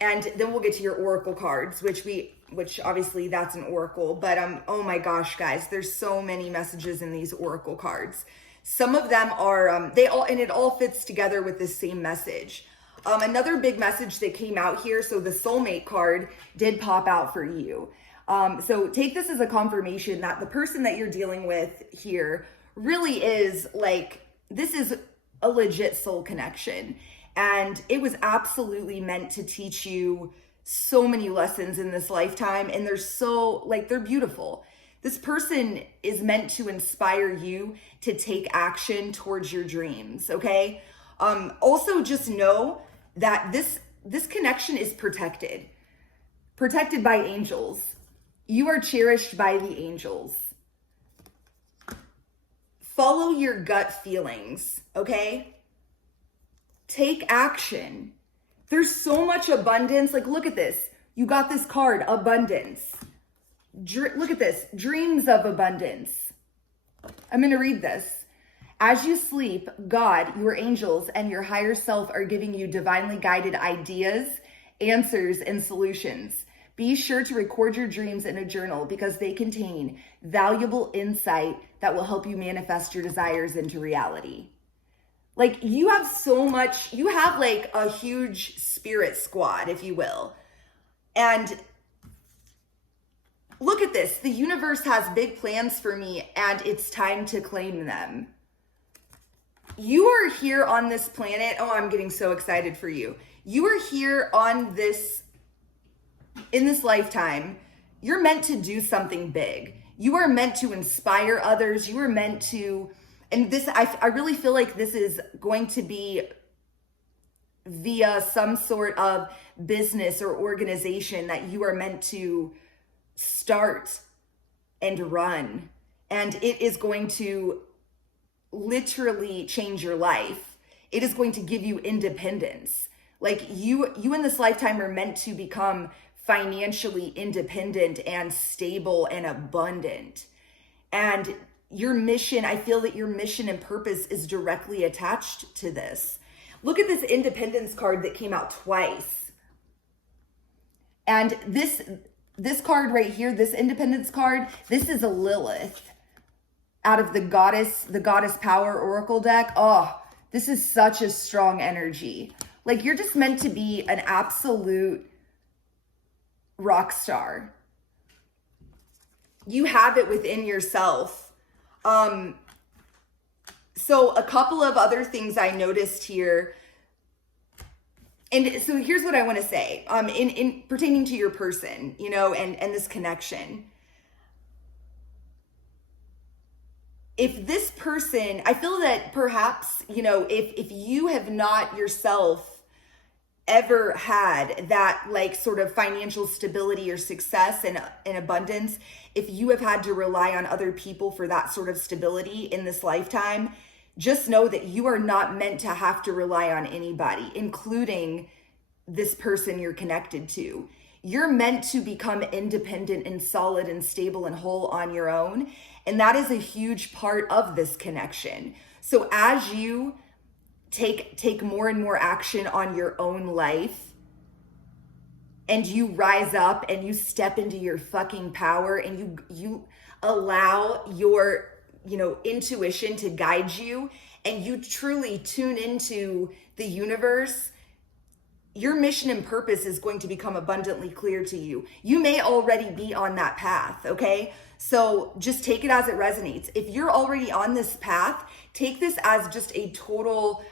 And then we'll get to your oracle cards, which obviously that's an oracle, but oh my gosh, guys, there's so many messages in these oracle cards. Some of them are, it all fits together with the same message. Another big message that came out here, so the soulmate card did pop out for you. So take this as a confirmation that the person that you're dealing with here really is this is a legit soul connection. And it was absolutely meant to teach you so many lessons in this lifetime. And they're beautiful. This person is meant to inspire you to take action towards your dreams, okay? Also just know that this connection is protected by angels. You are cherished by the angels. Follow your gut feelings, okay? Take action. There's so much abundance. Look at this. You got this card, abundance. Look at this, dreams of abundance. I'm going to read this. As you sleep, God, your angels, and your higher self are giving you divinely guided ideas, answers, and solutions. Be sure to record your dreams in a journal because they contain valuable insight that will help you manifest your desires into reality. You have so much, you have a huge spirit squad, if you will. And look at this. The universe has big plans for me and it's time to claim them. You are here on this planet. Oh, I'm getting so excited for you. You are here in this lifetime. You're meant to do something big. You are meant to inspire others. You are meant to, and this, I really feel like this is going to be via some sort of business or organization that you are meant to start and run. And it is going to literally change your life. It is going to give you independence. You in this lifetime are meant to become financially independent and stable and abundant. And your mission, I feel that your mission and purpose is directly attached to this. Look at this Independence card that came out twice. And this card right here, this Independence card, this is a Lilith out of the Goddess Power Oracle deck. Oh, this is such a strong energy. You're just meant to be an absolute rock star. You have it within yourself. So a couple of other things I noticed here. And so here's what I want to say, in pertaining to your person, and this connection. If this person, I feel that perhaps, if you have not yourself ever had that sort of financial stability or success and abundance, if you have had to rely on other people for that sort of stability in this lifetime, just know that you are not meant to have to rely on anybody, including this person you're connected to. You're meant to become independent and solid and stable and whole on your own. And that is a huge part of this connection. So as you take more and more action on your own life, and you rise up and you step into your fucking power, and you allow your, intuition to guide you, and you truly tune into the universe, your mission and purpose is going to become abundantly clear to you. You may already be on that path, okay? So just take it as it resonates. If you're already on this path, take this as just a total,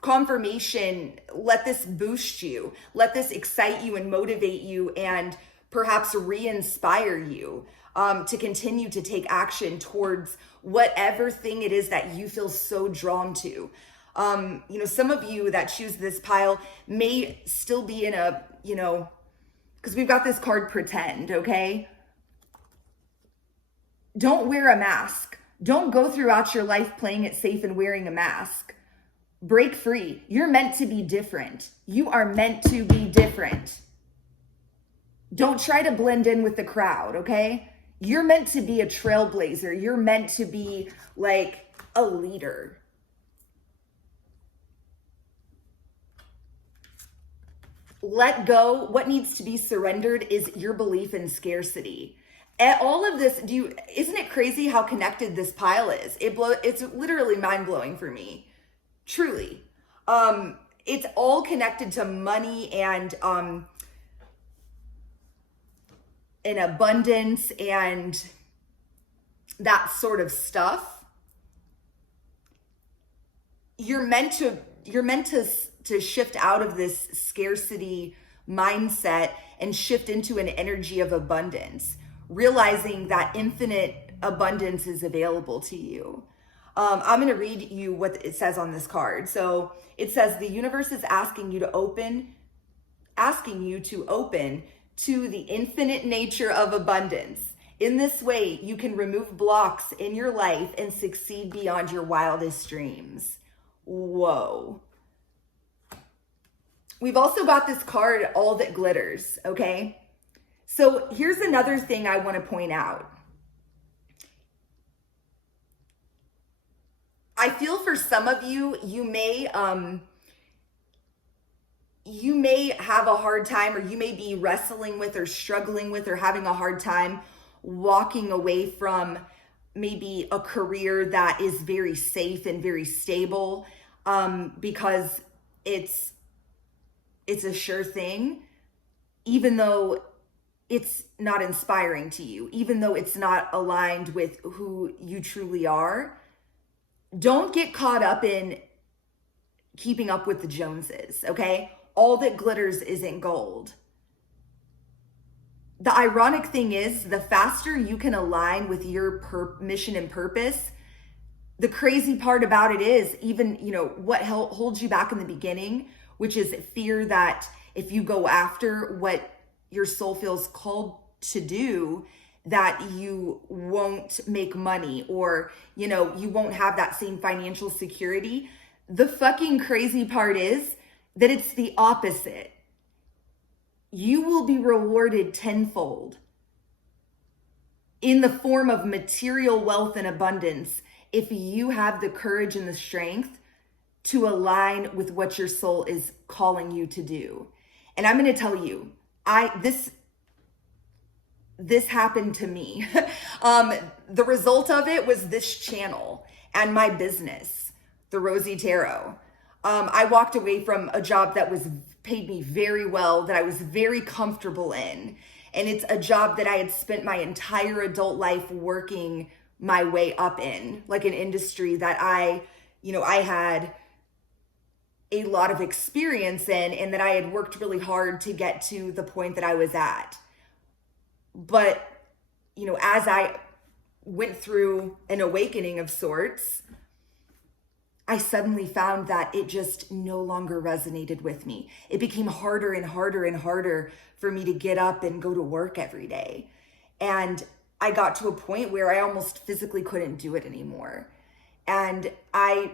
confirmation. Let this boost you. Let this excite you and motivate you, and perhaps re-inspire you to continue to take action towards whatever thing it is that you feel so drawn to. Some of you that choose this pile may still be in a, because we've got this card pretend, okay? Don't wear a mask. Don't go throughout your life playing it safe and wearing a mask. Break free. You're meant to be different. You are meant to be different. Don't try to blend in with the crowd, okay? You're meant to be a trailblazer. You're meant to be like a leader. Let go. What needs to be surrendered is your belief in scarcity. All of this, isn't it crazy how connected this pile is? It's literally mind-blowing for me. Truly. It's all connected to money and abundance and that sort of stuff. You're meant to shift out of this scarcity mindset and shift into an energy of abundance, realizing that infinite abundance is available to you. I'm going to read you what it says on this card. So it says the universe is asking you to open to the infinite nature of abundance. In this way, you can remove blocks in your life and succeed beyond your wildest dreams. Whoa. We've also got this card, All That Glitters, okay? So here's another thing I want to point out. I feel for some of you, you may have a hard time, or you may be wrestling with or struggling with or having a hard time walking away from maybe a career that is very safe and very stable, because it's a sure thing, even though it's not inspiring to you, even though it's not aligned with who you truly are. Don't get caught up in keeping up with the Joneses, okay? All that glitters isn't gold. The ironic thing is, the faster you can align with your mission and purpose, the crazy part about it is, even, what holds you back in the beginning, which is fear that if you go after what your soul feels called to do, that you won't make money, or, you won't have that same financial security. The fucking crazy part is that it's the opposite. You will be rewarded tenfold in the form of material wealth and abundance if you have the courage and the strength to align with what your soul is calling you to do. And I'm going to tell you, this happened to me. The result of it was this channel and my business, the Rosy Tarot. I walked away from a job that paid me very well, that I was very comfortable in. And it's a job that I had spent my entire adult life working my way up in, like an industry that I had a lot of experience in, and that I had worked really hard to get to the point that I was at. But, as I went through an awakening of sorts, I suddenly found that it just no longer resonated with me. It became harder and harder and harder for me to get up and go to work every day. And I got to a point where I almost physically couldn't do it anymore. And I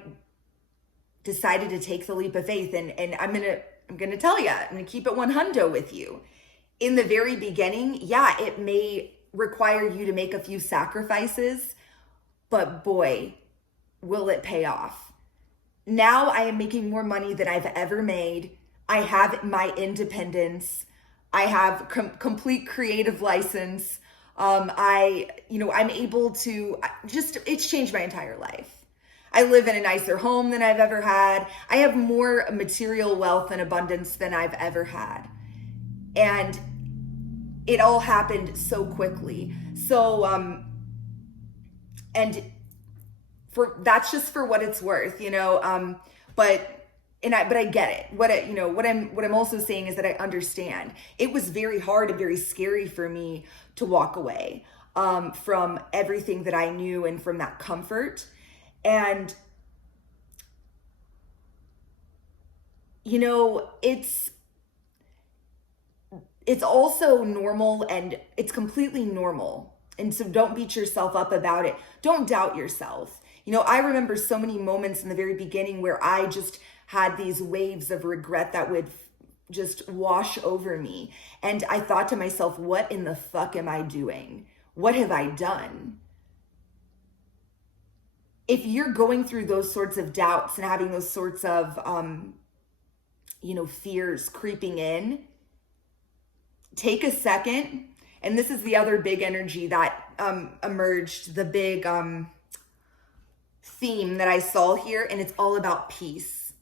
decided to take the leap of faith. And I'm gonna tell you, I'm gonna keep it 100 with you. In the very beginning, yeah, it may require you to make a few sacrifices, but boy, will it pay off. Now I am making more money than I've ever made. I have my independence. I have complete creative license. I'm able to it's changed my entire life. I live in a nicer home than I've ever had. I have more material wealth and abundance than I've ever had. And it all happened so quickly. So, and for that's just for what it's worth, but I get it. What I'm also saying is that I understand. It was very hard and very scary for me to walk away from everything that I knew and from that comfort. And it's also normal, and it's completely normal. And so don't beat yourself up about it. Don't doubt yourself. I remember so many moments in the very beginning where I just had these waves of regret that would just wash over me. And I thought to myself, what in the fuck am I doing? What have I done? If you're going through those sorts of doubts and having those sorts of, fears creeping in, take a second. And this is the other big energy that emerged, the big theme that I saw here, and it's all about peace.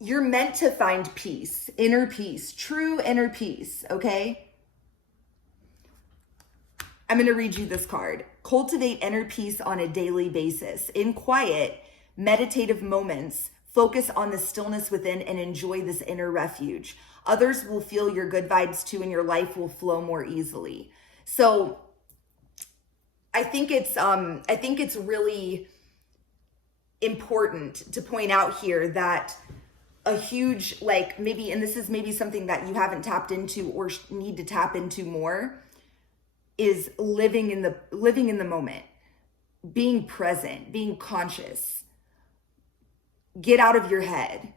You're meant to find peace, inner peace, true inner peace, okay? I'm going to read you this card. Cultivate inner peace on a daily basis. In quiet, meditative moments, focus on the stillness within and enjoy this inner refuge. Others will feel your good vibes too, and your life will flow more easily. So I think it's really important to point out here that a huge, and this is maybe something that you haven't tapped into or need to tap into more, is living in the moment, being present, being conscious. Get out of your head.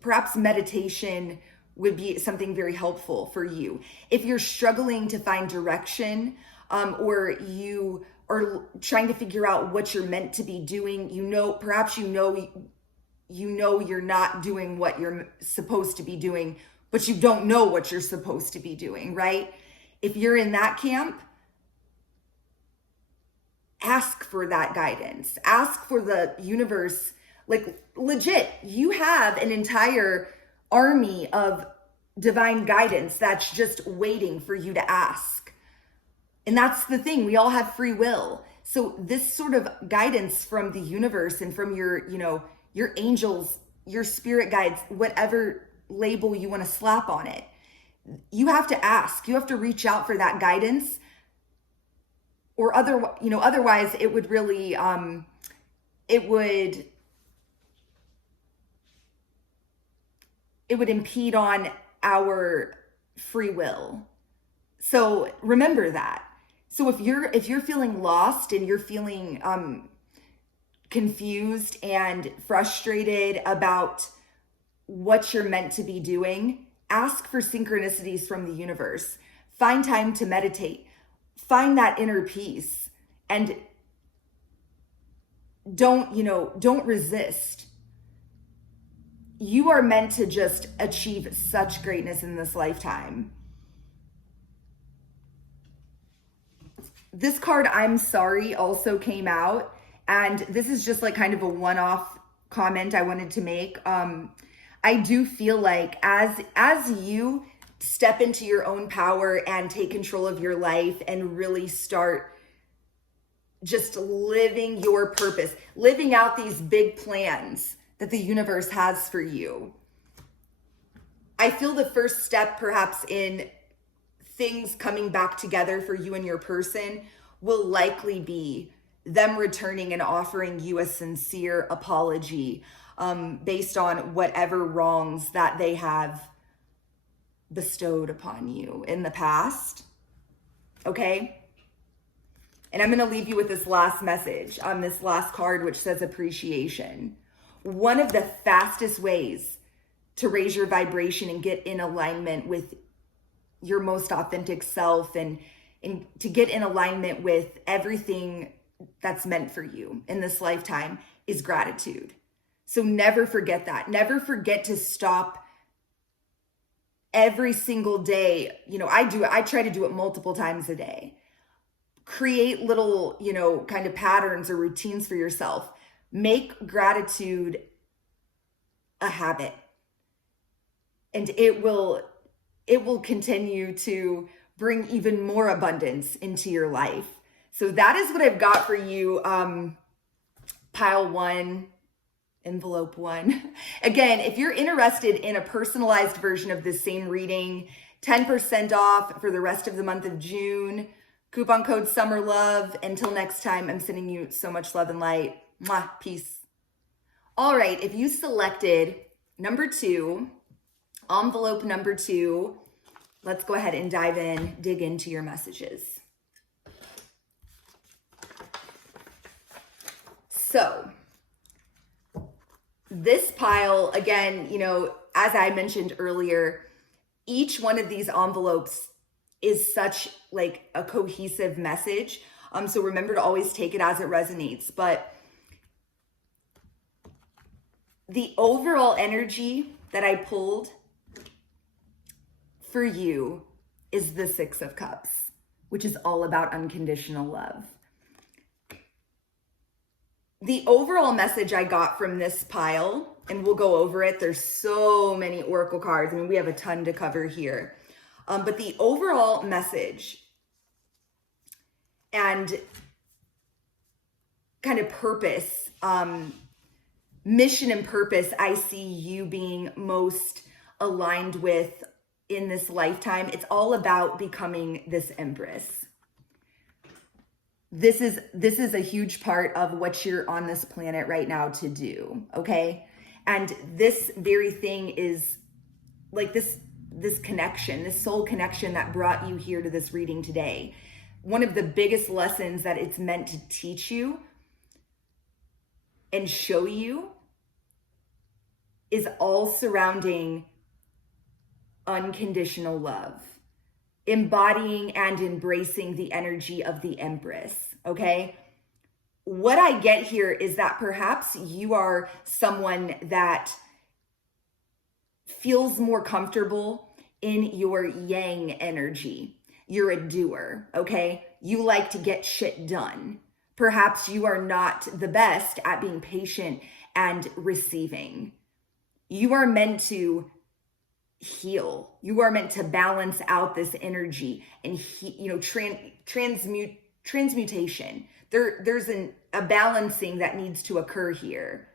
Perhaps meditation would be something very helpful for you. If you're struggling to find direction, or you are trying to figure out what you're meant to be doing, perhaps you're not doing what you're supposed to be doing, but you don't know what you're supposed to be doing, right? If you're in that camp, ask for that guidance. Ask for the universe. Legit, you have an entire army of divine guidance that's just waiting for you to ask. And that's the thing, we all have free will. So this sort of guidance from the universe and from your angels, your spirit guides, whatever label you want to slap on it, you have to ask, you have to reach out for that guidance, or otherwise it would really, it would impede on our free will. So remember that. So if you're feeling lost and you're feeling confused and frustrated about what you're meant to be doing, ask for synchronicities from the universe. Find time to meditate. Find that inner peace, and don't resist. You are meant to just achieve such greatness in this lifetime. This card, I'm sorry, also came out, and this is just kind of a one-off comment I wanted to make. I do feel like as you step into your own power and take control of your life and really start just living your purpose, living out these big plans that the universe has for you, I feel the first step perhaps in things coming back together for you and your person will likely be them returning and offering you a sincere apology based on whatever wrongs that they have bestowed upon you in the past. Okay? And I'm going to leave you with this last message on this last card, which says appreciation. One of the fastest ways to raise your vibration and get in alignment with your most authentic self and to get in alignment with everything that's meant for you in this lifetime is gratitude. So never forget that. Never forget to stop every single day. I try to do it multiple times a day. Create little, kind of patterns or routines for yourself. Make gratitude a habit. And it will continue to bring even more abundance into your life. So that is what I've got for you. Pile 1, envelope 1. Again, if you're interested in a personalized version of this same reading, 10% off for the rest of the month of June. Coupon code SUMMERLOVE. Until next time, I'm sending you so much love and light. Mwah, peace. All right, if you selected number 2, envelope number 2, let's go ahead and dig into your messages. So this pile, again, as I mentioned earlier, each one of these envelopes is such like a cohesive message. So remember to always take it as it resonates. But the overall energy that I pulled for you is the 6 of Cups, which is all about unconditional love. The overall message I got from this pile, and we'll go over it. There's so many oracle cards. I mean, we have a ton to cover here. But the overall message and kind of purpose, mission and purpose, I see you being most aligned with in this lifetime. It's all about becoming this Empress. This is a huge part of what you're on this planet right now to do, okay? And this very thing is like this connection, this soul connection that brought you here to this reading today. One of the biggest lessons that it's meant to teach you and show you is all surrounding unconditional love, embodying and embracing the energy of the Empress, okay? What I get here is that perhaps you are someone that feels more comfortable in your yang energy. You're a doer, okay? You like to get shit done. Perhaps you are not the best at being patient and receiving. You are meant to heal. You are meant to balance out this energy and transmutation. There's a balancing that needs to occur here.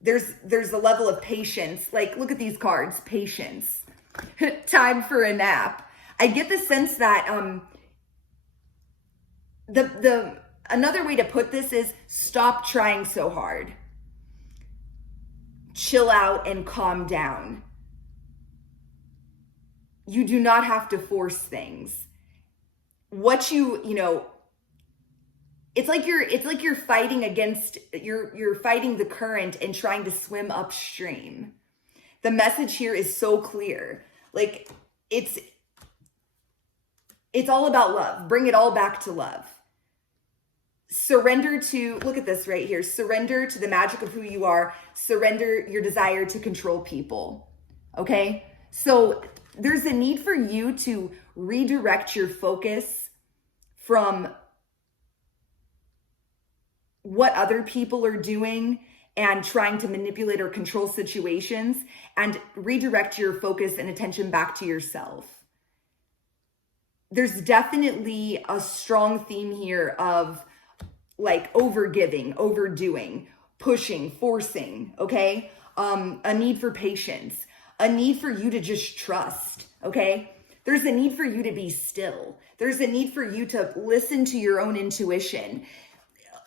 There's a level of patience. Like, look at these cards, patience, time for a nap. I get the sense that another way to put this is stop trying so hard. Chill out and calm down. You do not have to force things. What it's like you're fighting against, you're fighting the current and trying to swim upstream. The message here is so clear. Like it's all about love. Bring it all back to love. Surrender to, look at this right here. Surrender to the magic of who you are. Surrender your desire to control people. Okay? So there's a need for you to redirect your focus from what other people are doing and trying to manipulate or control situations, and redirect your focus and attention back to yourself. There's definitely a strong theme here of like overgiving, overdoing, pushing, forcing, okay? A need for patience, a need for you to just trust, okay? There's a need for you to be still. There's a need for you to listen to your own intuition.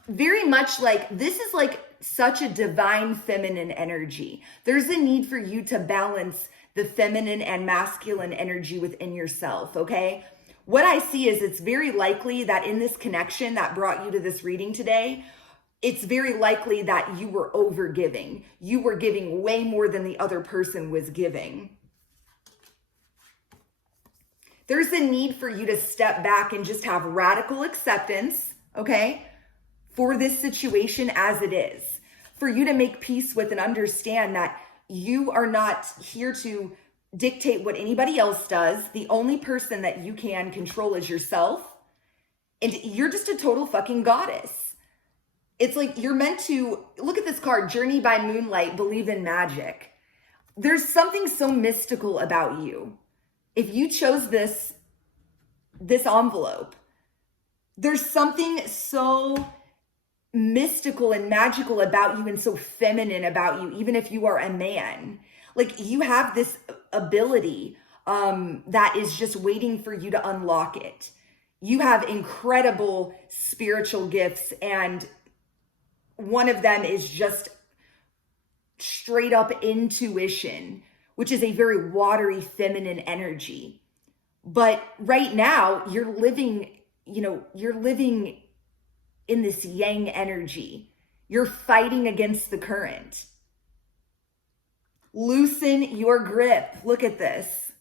Very much like, this is like such a divine feminine energy. There's a need for you to balance the feminine and masculine energy within yourself, okay? What I see is it's very likely that in this connection that brought you to this reading today, it's very likely that you were overgiving. You were giving way more than the other person was giving. There's a need for you to step back and just have radical acceptance, okay? For this situation as it is, for you to make peace with and understand that you are not here to dictate what anybody else does. The only person that you can control is yourself. And you're just a total fucking goddess. It's like you're meant to, look at this card, Journey by Moonlight, believe in magic. There's something so mystical about you. If you chose this envelope, there's something so mystical and magical about you and so feminine about you, even if you are a man. Like you have this ability that is just waiting for you to unlock it. You have incredible spiritual gifts, and one of them is just straight up intuition, which is a very watery feminine energy. But right now you're living in this yang energy. You're fighting against the current. Loosen your grip. Look at this.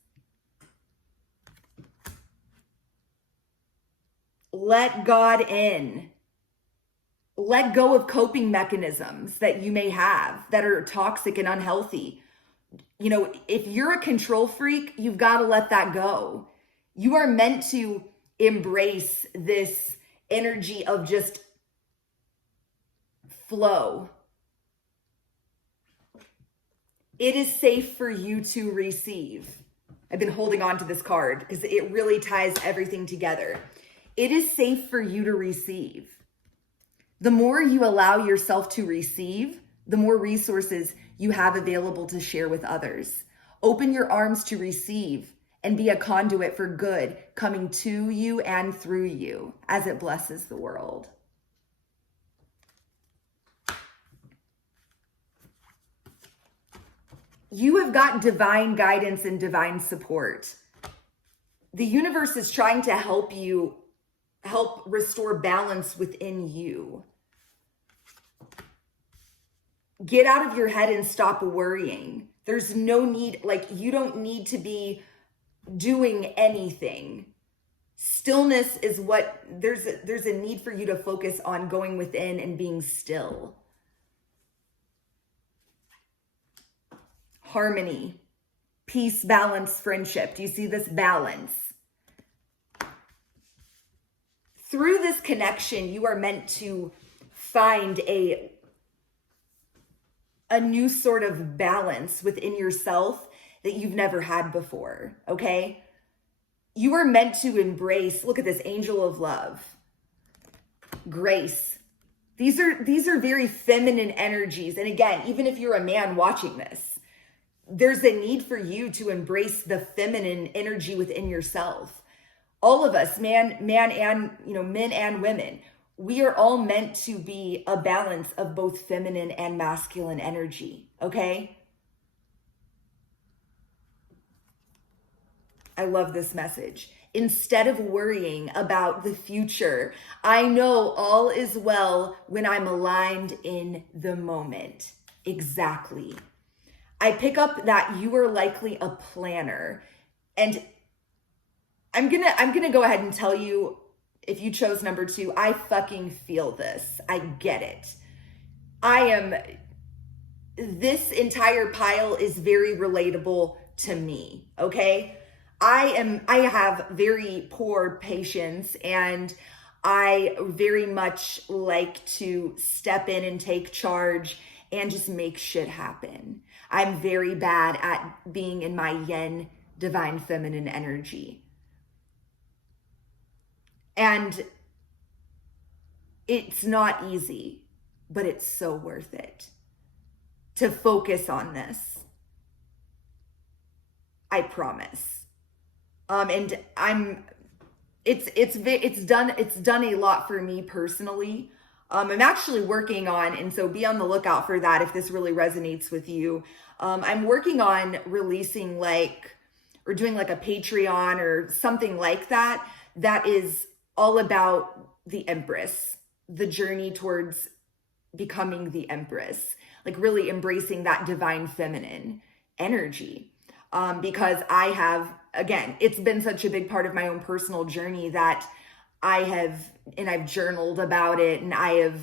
Let God in. Let go of coping mechanisms that you may have that are toxic and unhealthy. You know, if you're a control freak, you've got to let that go. You are meant to embrace this energy of just flow. It is safe for you to receive. I've been holding on to this card because it really ties everything together. It is safe for you to receive. The more you allow yourself to receive, the more resources you have available to share with others. Open your arms to receive and be a conduit for good coming to you and through you as it blesses the world. You have got divine guidance and divine support. The universe is trying to help restore balance within you. Get out of your head and stop worrying. There's no need, you don't need to be doing anything. Stillness is what, there's a need for you to focus on going within and being still. Harmony, peace, balance, friendship. Do you see this balance? Through this connection, you are meant to find a new sort of balance within yourself that you've never had before, okay? You are meant to embrace, look at this, angel of love, grace. These are very feminine energies. And again, even if you're a man watching this, there's a need for you to embrace the feminine energy within yourself. All of us, men and women, we are all meant to be a balance of both feminine and masculine energy, okay? I love this message. Instead of worrying about the future, I know all is well when I'm aligned in the moment. Exactly. I pick up that you are likely a planner, and I'm gonna go ahead and tell you, if you chose number 2, I fucking feel this. I get it. This entire pile is very relatable to me, okay? I have very poor patience, and I very much like to step in and take charge and just make shit happen. I'm very bad at being in my yin, divine feminine energy. And it's not easy, but it's so worth it to focus on this. I promise. And it's done a lot for me personally. I'm actually working on, and so be on the lookout for that if this really resonates with you. I'm working on releasing or doing a Patreon or something like that is all about the Empress, the journey towards becoming the Empress, really embracing that divine feminine energy. Because I have, again, it's been such a big part of my own personal journey that I've journaled about it, and I have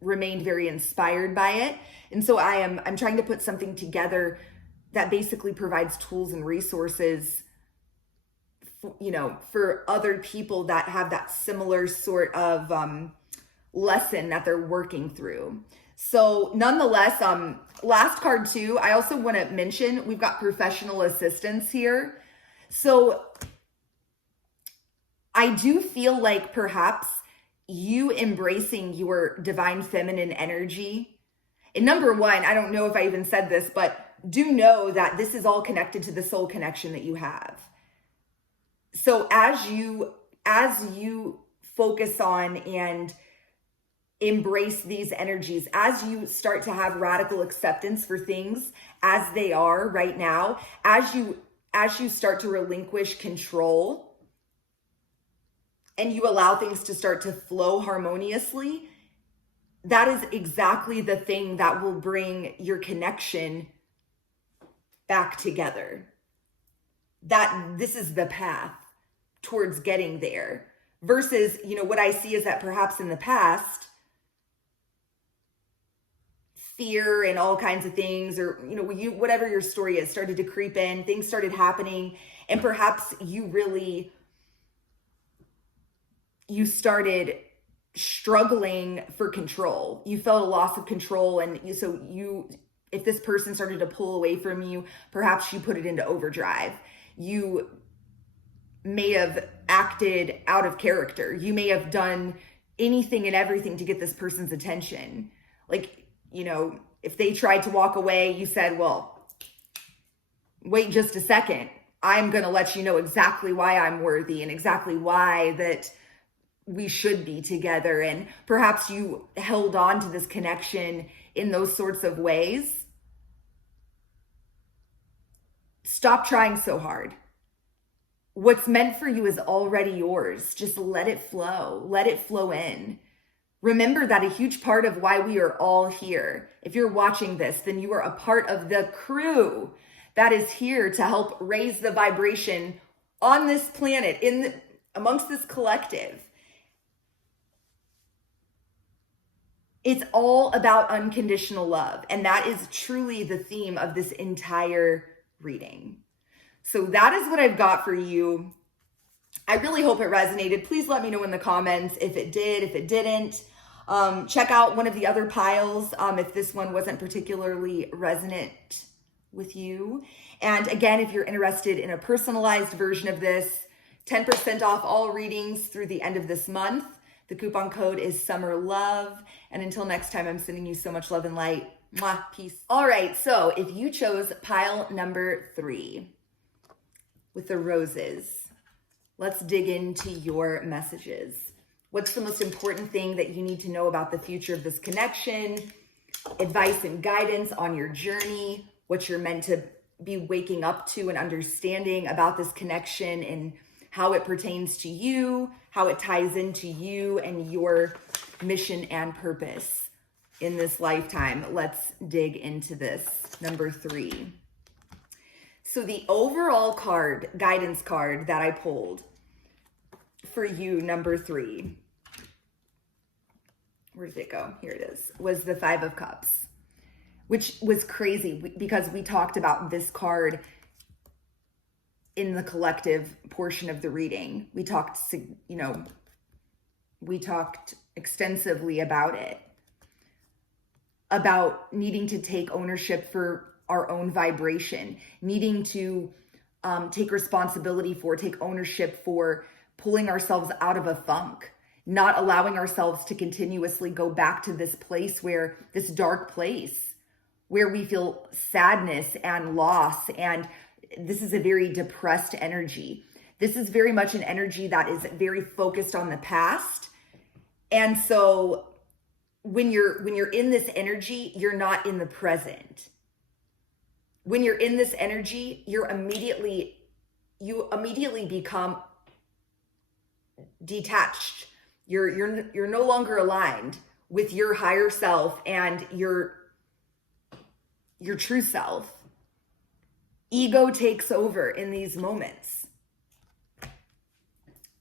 remained very inspired by it. And so I'm trying to put something together that basically provides tools and resources, for other people that have that similar sort of lesson that they're working through. So nonetheless, last card too, I also want to mention we've got professional assistance here. So I do feel like perhaps you embracing your divine feminine energy. And number one, I don't know if I even said this, but do know that this is all connected to the soul connection that you have. So as you focus on and embrace these energies, as you start to have radical acceptance for things as they are right now, as you start to relinquish control and you allow things to start to flow harmoniously, that is exactly the thing that will bring your connection back together. That this is the path towards getting there. Versus, what I see is that perhaps in the past, fear and all kinds of things, or, whatever your story is, started to creep in, things started happening, and perhaps you started struggling for control. You felt a loss of control, and if this person started to pull away from you, perhaps you put it into overdrive. You may have acted out of character. You may have done anything and everything to get this person's attention. Like, if they tried to walk away, you said, well, wait just a second. I'm going to let you know exactly why I'm worthy and exactly why that we should be together. And perhaps you held on to this connection in those sorts of ways. Stop trying so hard. What's meant for you is already yours. Just let it flow. Let it flow in. Remember that a huge part of why we are all here, if you're watching this, then you are a part of the crew that is here to help raise the vibration on this planet, amongst this collective. It's all about unconditional love. And that is truly the theme of this entire reading. So that is what I've got for you. I really hope it resonated. Please let me know in the comments if it did, if it didn't. Check out one of the other piles if this one wasn't particularly resonant with you. And again, if you're interested in a personalized version of this, 10% off all readings through the end of this month. The coupon code is Summer Love. And until next time, I'm sending you so much love and light. Mwah, peace. All right, so if you chose pile number 3 with the roses, let's dig into your messages. What's the most important thing that you need to know about the future of this connection? Advice and guidance on your journey, what you're meant to be waking up to and understanding about this connection and how it pertains to you, how it ties into you and your mission and purpose in this lifetime. Let's dig into this. Number 3. So the overall card, guidance card that I pulled for you, number 3, where did it go? Here it is, was the 5 of Cups, which was crazy because we talked about this card in the collective portion of the reading. We talked extensively about it, about needing to take ownership for our own vibration, needing to take responsibility take ownership for pulling ourselves out of a funk, not allowing ourselves to continuously go back to this dark place where we feel sadness and loss. And this is a very depressed energy. This is very much an energy that is very focused on the past. And so when you're in this energy, you're not in the present. When you're in this energy, you immediately become detached. You're no longer aligned with your higher self and your true self. Ego takes over in these moments.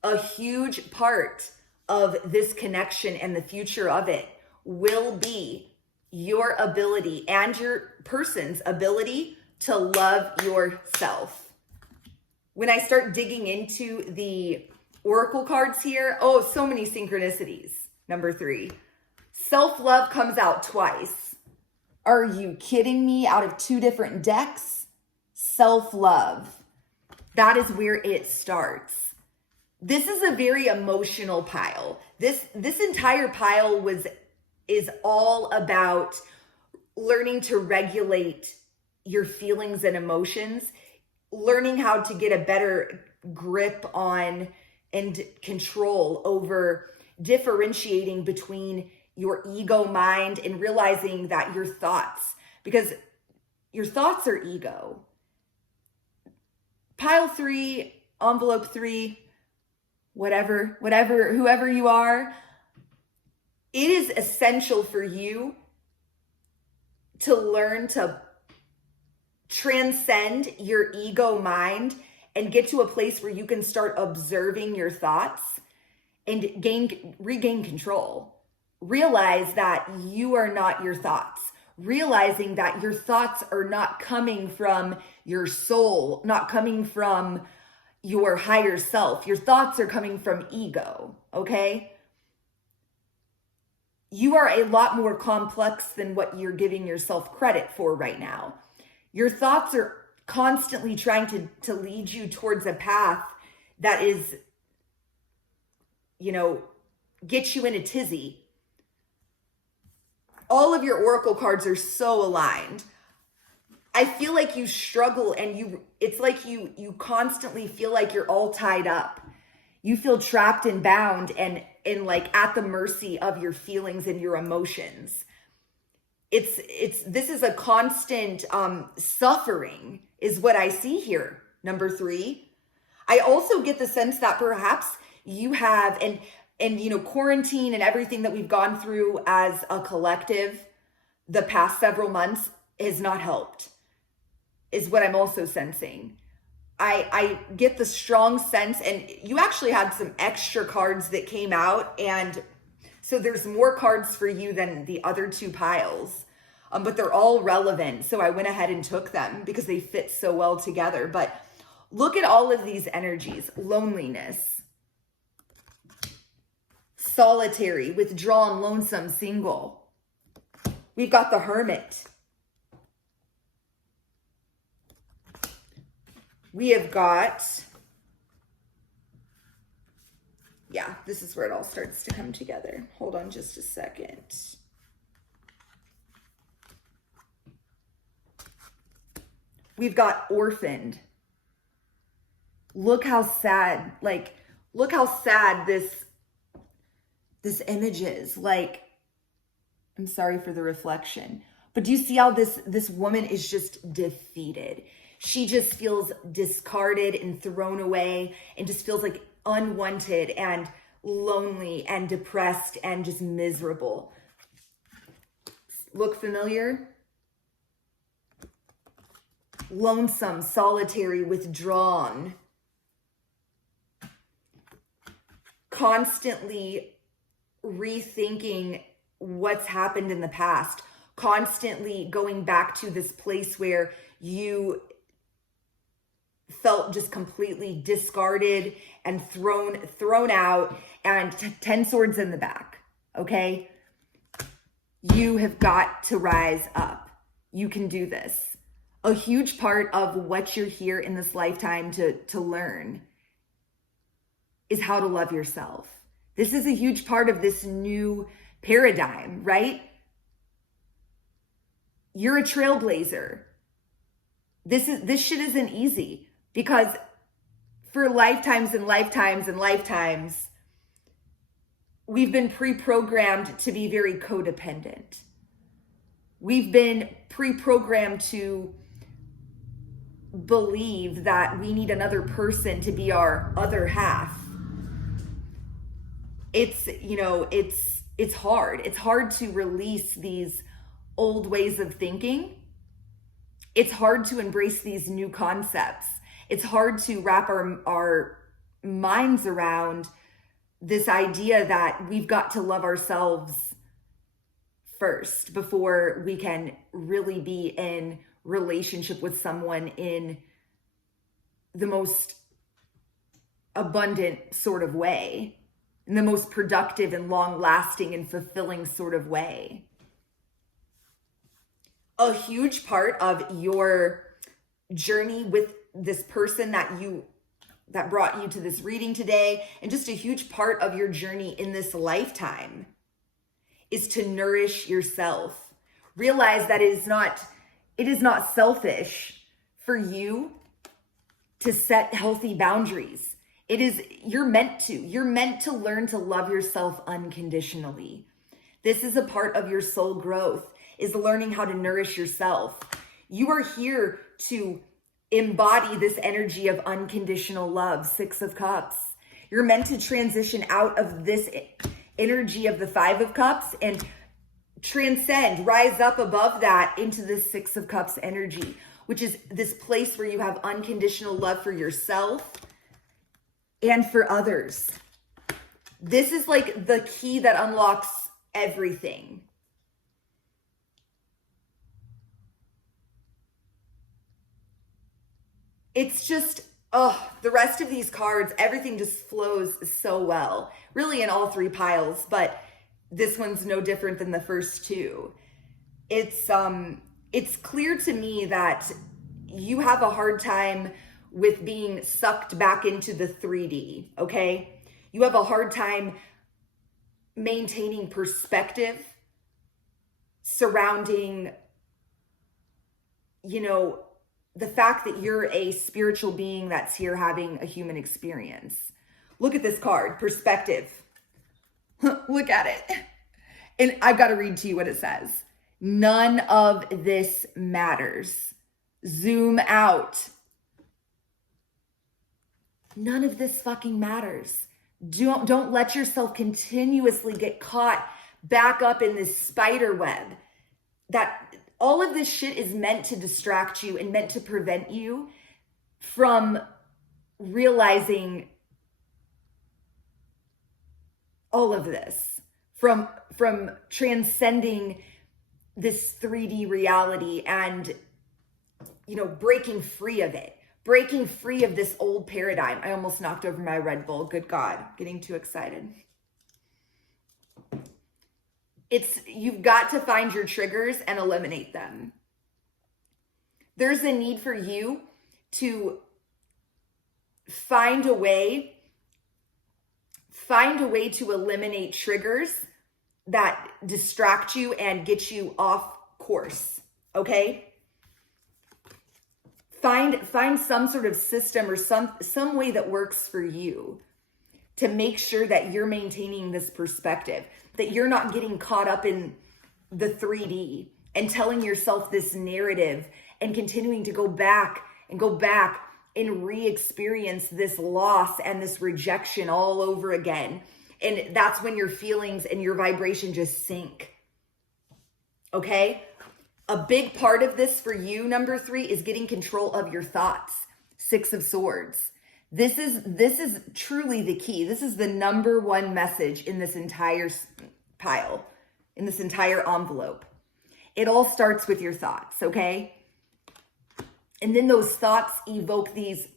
A huge part of this connection and the future of it will be your ability and your person's ability to love yourself. When I start digging into the oracle cards here, oh, so many synchronicities. Number 3, self-love comes out twice. Are you kidding me? Out of 2 different decks, self-love. That is where it starts. This is a very emotional pile. This entire pile is all about learning to regulate your feelings and emotions, learning how to get a better grip on and control over differentiating between your ego mind and realizing that your thoughts, because your thoughts are ego. Pile 3, envelope 3, whatever, whoever you are, it is essential for you to learn to transcend your ego mind and get to a place where you can start observing your thoughts and regain control. Realize that you are not your thoughts. Realizing that your thoughts are not coming from your soul, not coming from your higher self. Your thoughts are coming from ego, okay? You are a lot more complex than what you're giving yourself credit for right now. Your thoughts are constantly trying to lead you towards a path that is, get you in a tizzy. All of your oracle cards are so aligned. I feel like you struggle and it's like you constantly feel like you're all tied up. You feel trapped and bound and like at the mercy of your feelings and your emotions. This is a constant suffering is what I see here. Number 3. I also get the sense that perhaps you have, and quarantine and everything that we've gone through as a collective the past several months has not helped, is what I'm also sensing. I get the strong sense, and you actually had some extra cards that came out, and so there's more cards for you than the other 2 piles, but they're all relevant, so I went ahead and took them because they fit so well together. But look at all of these energies. Loneliness, solitary, withdrawn, lonesome, single. We've got the Hermit. We have got, this is where it all starts to come together. Hold on just a second. We've got orphaned. Look how sad, this image is. I'm sorry for the reflection, but do you see how this woman is just defeated? She just feels discarded and thrown away and just feels like unwanted and lonely and depressed and just miserable. Look familiar? Lonesome, solitary, withdrawn. Constantly rethinking what's happened in the past. Constantly going back to this place where you felt just completely discarded and thrown out, and 10 swords in the back, okay? You have got to rise up. You can do this. A huge part of what you're here in this lifetime to learn is how to love yourself. This is a huge part of this new paradigm, right? You're a trailblazer. This shit isn't easy, because for lifetimes and lifetimes and lifetimes, we've been pre-programmed to be very codependent. We've been pre-programmed to believe that we need another person to be our other half. It's hard. It's hard to release these old ways of thinking. It's hard to embrace these new concepts. It's hard to wrap our minds around this idea that we've got to love ourselves first before we can really be in relationship with someone in the most abundant sort of way, in the most productive and long-lasting and fulfilling sort of way. A huge part of your journey with this person that brought you to this reading today, and just a huge part of your journey in this lifetime, is to nourish yourself. Realize that it is not selfish for you to set healthy boundaries. You're meant to learn to love yourself unconditionally. This is a part of your soul growth, is learning how to nourish yourself. You are here to embody this energy of unconditional love, Six of Cups. You're meant to transition out of this energy of the Five of Cups and transcend, rise up above that into the Six of Cups energy, which is this place where you have unconditional love for yourself and for others. This is like the key that unlocks everything. It's just, the rest of these cards, everything just flows so well, really in all three piles, but this one's no different than the first two. It's clear to me that you have a hard time with being sucked back into the 3D, okay? You have a hard time maintaining perspective surrounding, the fact that you're a spiritual being that's here having a human experience. Look at this card, perspective. Look at it. And I've got to read to you what it says. None of this matters. Zoom out. None of this fucking matters. Don't let yourself continuously get caught back up in this spider web. That all of this shit is meant to distract you and meant to prevent you from realizing all of this, from transcending this 3D reality and, breaking free of it, breaking free of this old paradigm. I almost knocked over my Red Bull. Good God, getting too excited. You've got to find your triggers and eliminate them. There's a need for you to find a way to eliminate triggers that distract you and get you off course, okay? Find some sort of system or some way that works for you to make sure that you're maintaining this perspective, that you're not getting caught up in the 3D and telling yourself this narrative and continuing to go back and re-experience this loss and this rejection all over again. And that's when your feelings and your vibration just sink. Okay? A big part of this for you, number 3, is getting control of your thoughts. Six of Swords. This is truly the key. This is the number one message in this entire pile, in this entire envelope. It all starts with your thoughts, okay? And then those thoughts evoke these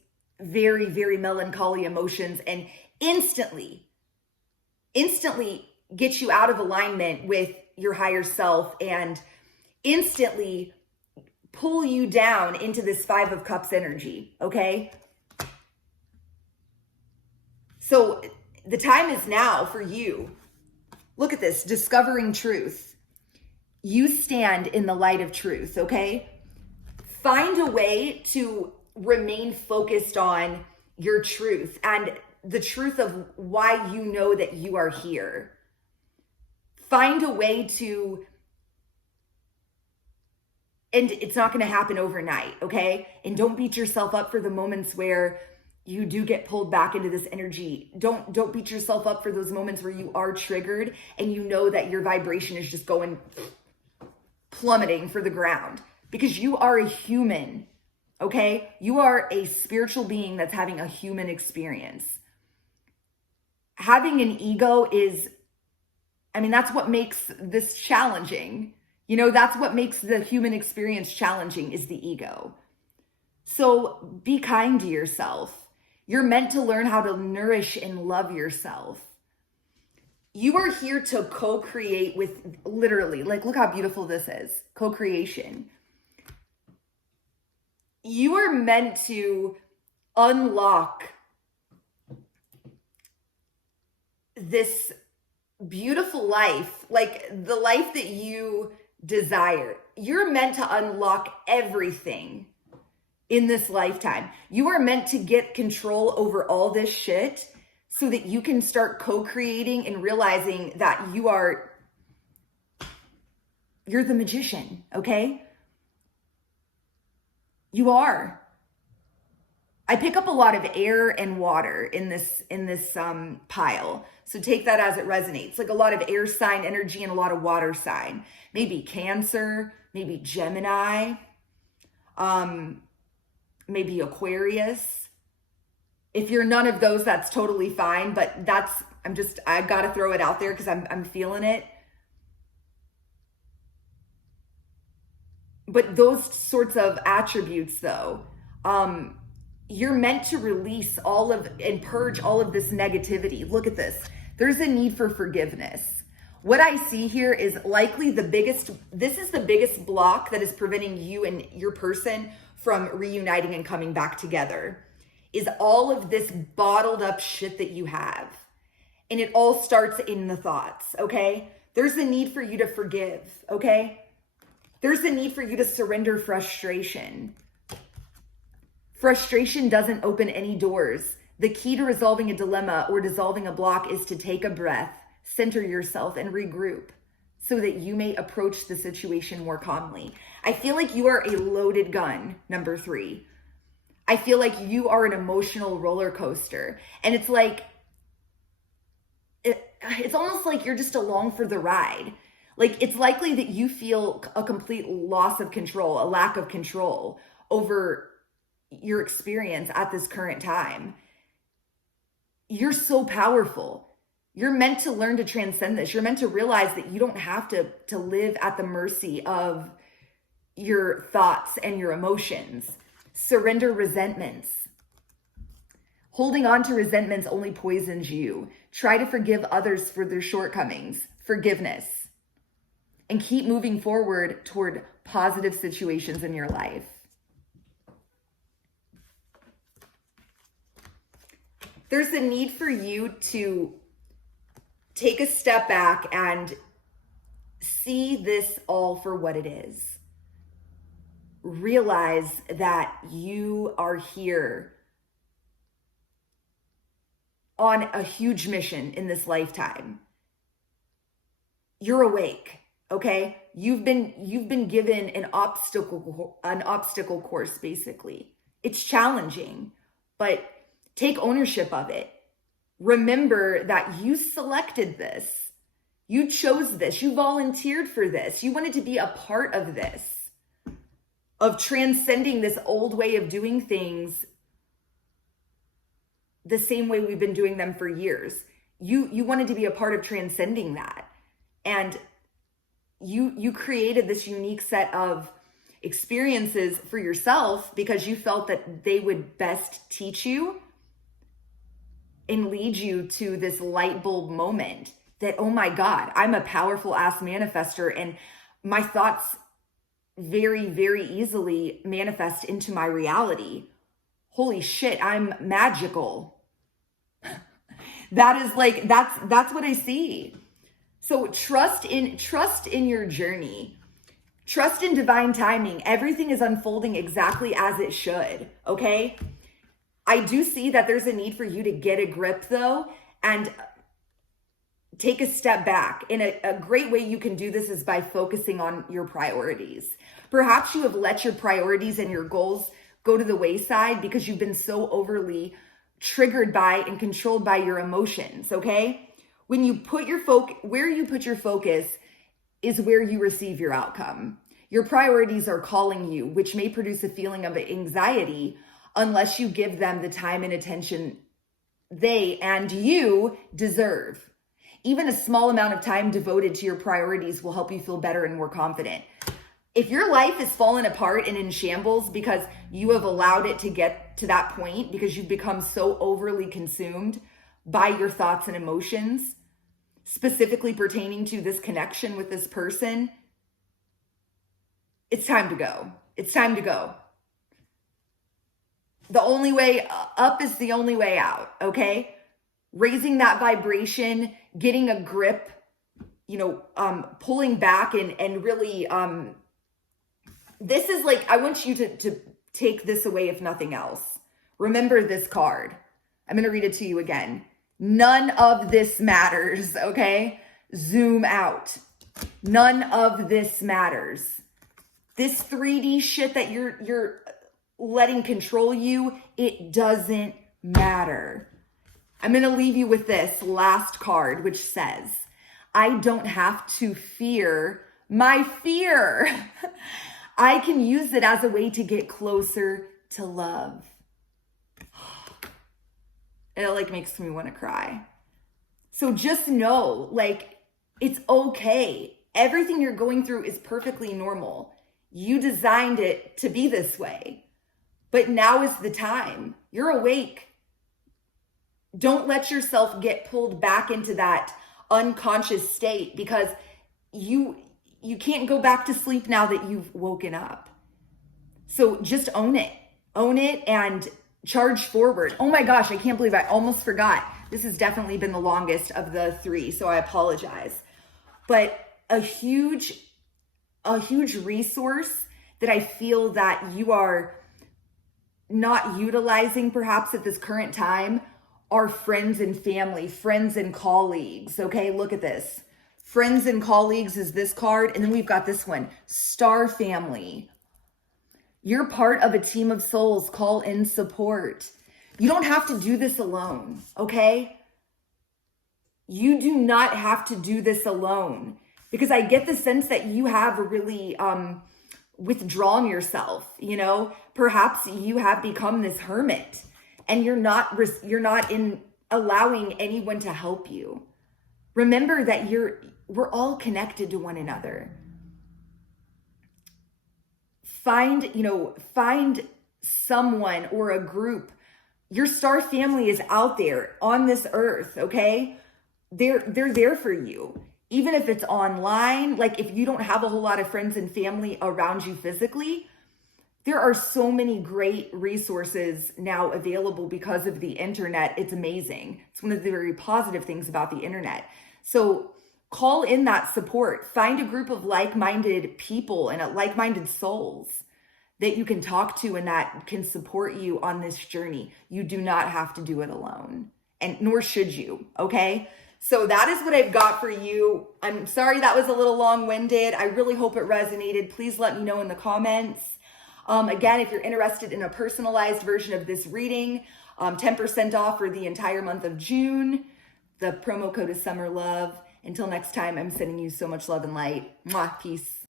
very, very melancholy emotions and instantly get you out of alignment with your higher self and instantly pull you down into this Five of Cups energy, okay? So the time is now for you. Look at this, discovering truth. You stand in the light of truth, okay? Find a way to remain focused on your truth and the truth of why you know that you are here. Find a way to, and it's not going to happen overnight, okay? And don't beat yourself up for the moments where you do get pulled back into this energy. Don't beat yourself up for those moments where you are triggered and you know that your vibration is just going plummeting for the ground, because you are a human, okay? You are a spiritual being that's having a human experience. having an ego is, I mean, that's what makes this challenging. You know, that's what makes the human experience challenging, is the ego. So be kind to yourself. You're meant to learn how to nourish and love yourself. You are here to co-create with, literally, like, look how beautiful this is. Co-creation. You are meant to unlock this beautiful life, like the life that you desire. You're meant to unlock everything in this lifetime. You are meant to get control over all this shit so that you can start co-creating and realizing that you're the magician, okay? You are. I pick up a lot of air and water in this pile. So take that as it resonates. Like a lot of air sign energy and a lot of water sign. Maybe Cancer, maybe Gemini, maybe Aquarius. If you're none of those, that's totally fine. But I gotta throw it out there because I'm feeling it. But those sorts of attributes though, you're meant to release and purge all of this negativity. Look at this. There's a need for forgiveness. What I see here is likely this is the biggest block that is preventing you and your person from reuniting and coming back together, is all of this bottled up shit that you have. And it all starts in the thoughts, okay? There's a need for you to forgive, okay? There's a need for you to surrender frustration. Frustration doesn't open any doors. The key to resolving a dilemma or dissolving a block is to take a breath, center yourself, and regroup so that you may approach the situation more calmly. I feel like you are a loaded gun, number 3. I feel like you are an emotional roller coaster. And it's like, it's almost like you're just along for the ride. Like, it's likely that you feel a complete loss of control, a lack of control over your experience at this current time. You're so powerful. You're meant to learn to transcend this. You're meant to realize that you don't have to live at the mercy of your thoughts and your emotions. Surrender resentments. Holding on to resentments only poisons you. Try to forgive others for their shortcomings. Forgiveness. And keep moving forward toward positive situations in your life. There's a need for you to take a step back and see this all for what it is. Realize that you are here on a huge mission in this lifetime. You're awake, okay? You've been given an obstacle course, basically. It's challenging, but take ownership of it. Remember that you selected this. You chose this. You volunteered for this. You wanted to be a part of this, of transcending this old way of doing things the same way we've been doing them for years. You wanted to be a part of transcending that. And you created this unique set of experiences for yourself because you felt that they would best teach you and lead you to this light bulb moment that, oh my God, I'm a powerful ass manifester and my thoughts very, very easily manifest into my reality. Holy shit, I'm magical. That is like, that's what I see. So trust in your journey. Trust in divine timing. Everything is unfolding exactly as it should, okay? I do see that there's a need for you to get a grip though, and take a step back. And a great way you can do this is by focusing on your priorities. Perhaps you have let your priorities and your goals go to the wayside because you've been so overly triggered by and controlled by your emotions, okay? When you put your where you put your focus is where you receive your outcome. Your priorities are calling you, which may produce a feeling of anxiety unless you give them the time and attention they and you deserve. Even a small amount of time devoted to your priorities will help you feel better and more confident. If your life is falling apart and in shambles because you have allowed it to get to that point, because you've become so overly consumed by your thoughts and emotions, specifically pertaining to this connection with this person, it's time to go. It's time to go. The only way up is the only way out, okay? Raising that vibration, getting a grip, pulling back and really, this is like, I want you to take this away if nothing else. Remember this card. I'm going to read it to you again. None of this matters, okay? Zoom out. None of this matters. This 3D shit that you're letting control you, it doesn't matter. I'm going to leave you with this last card, which says, I don't have to fear my fear. I can use it as a way to get closer to love. It like makes me want to cry. So just know, like, it's okay. Everything you're going through is perfectly normal. You designed it to be this way. But now is the time. You're awake. Don't let yourself get pulled back into that unconscious state, because you can't go back to sleep now that you've woken up. So just own it. Own it and charge forward. Oh my gosh, I can't believe I almost forgot. This has definitely been the longest of the 3, so I apologize. But a huge resource that I feel that you are not utilizing perhaps at this current time are friends and family, friends and colleagues. Okay, look at this. Friends and colleagues is this card. And then we've got this one, star family. You're part of a team of souls. Call in support. You don't have to do this alone, okay? You do not have to do this alone, because I get the sense that you have really withdrawn yourself, Perhaps you have become this hermit and you're not in allowing anyone to help you. Remember that we're all connected to one another. Find someone or a group. Your star family is out there on this earth, okay? They're there for you. Even if it's online, like if you don't have a whole lot of friends and family around you physically, there are so many great resources now available because of the internet. It's amazing. It's one of the very positive things about the internet. So call in that support. Find a group of like-minded people and like-minded souls that you can talk to and that can support you on this journey. You do not have to do it alone, and nor should you, okay? So that is what I've got for you. I'm sorry that was a little long-winded. I really hope it resonated. Please let me know in the comments. Again, if you're interested in a personalized version of this reading, 10% off for the entire month of June. The promo code is Summer Love. Until next time, I'm sending you so much love and light. Mwah, peace.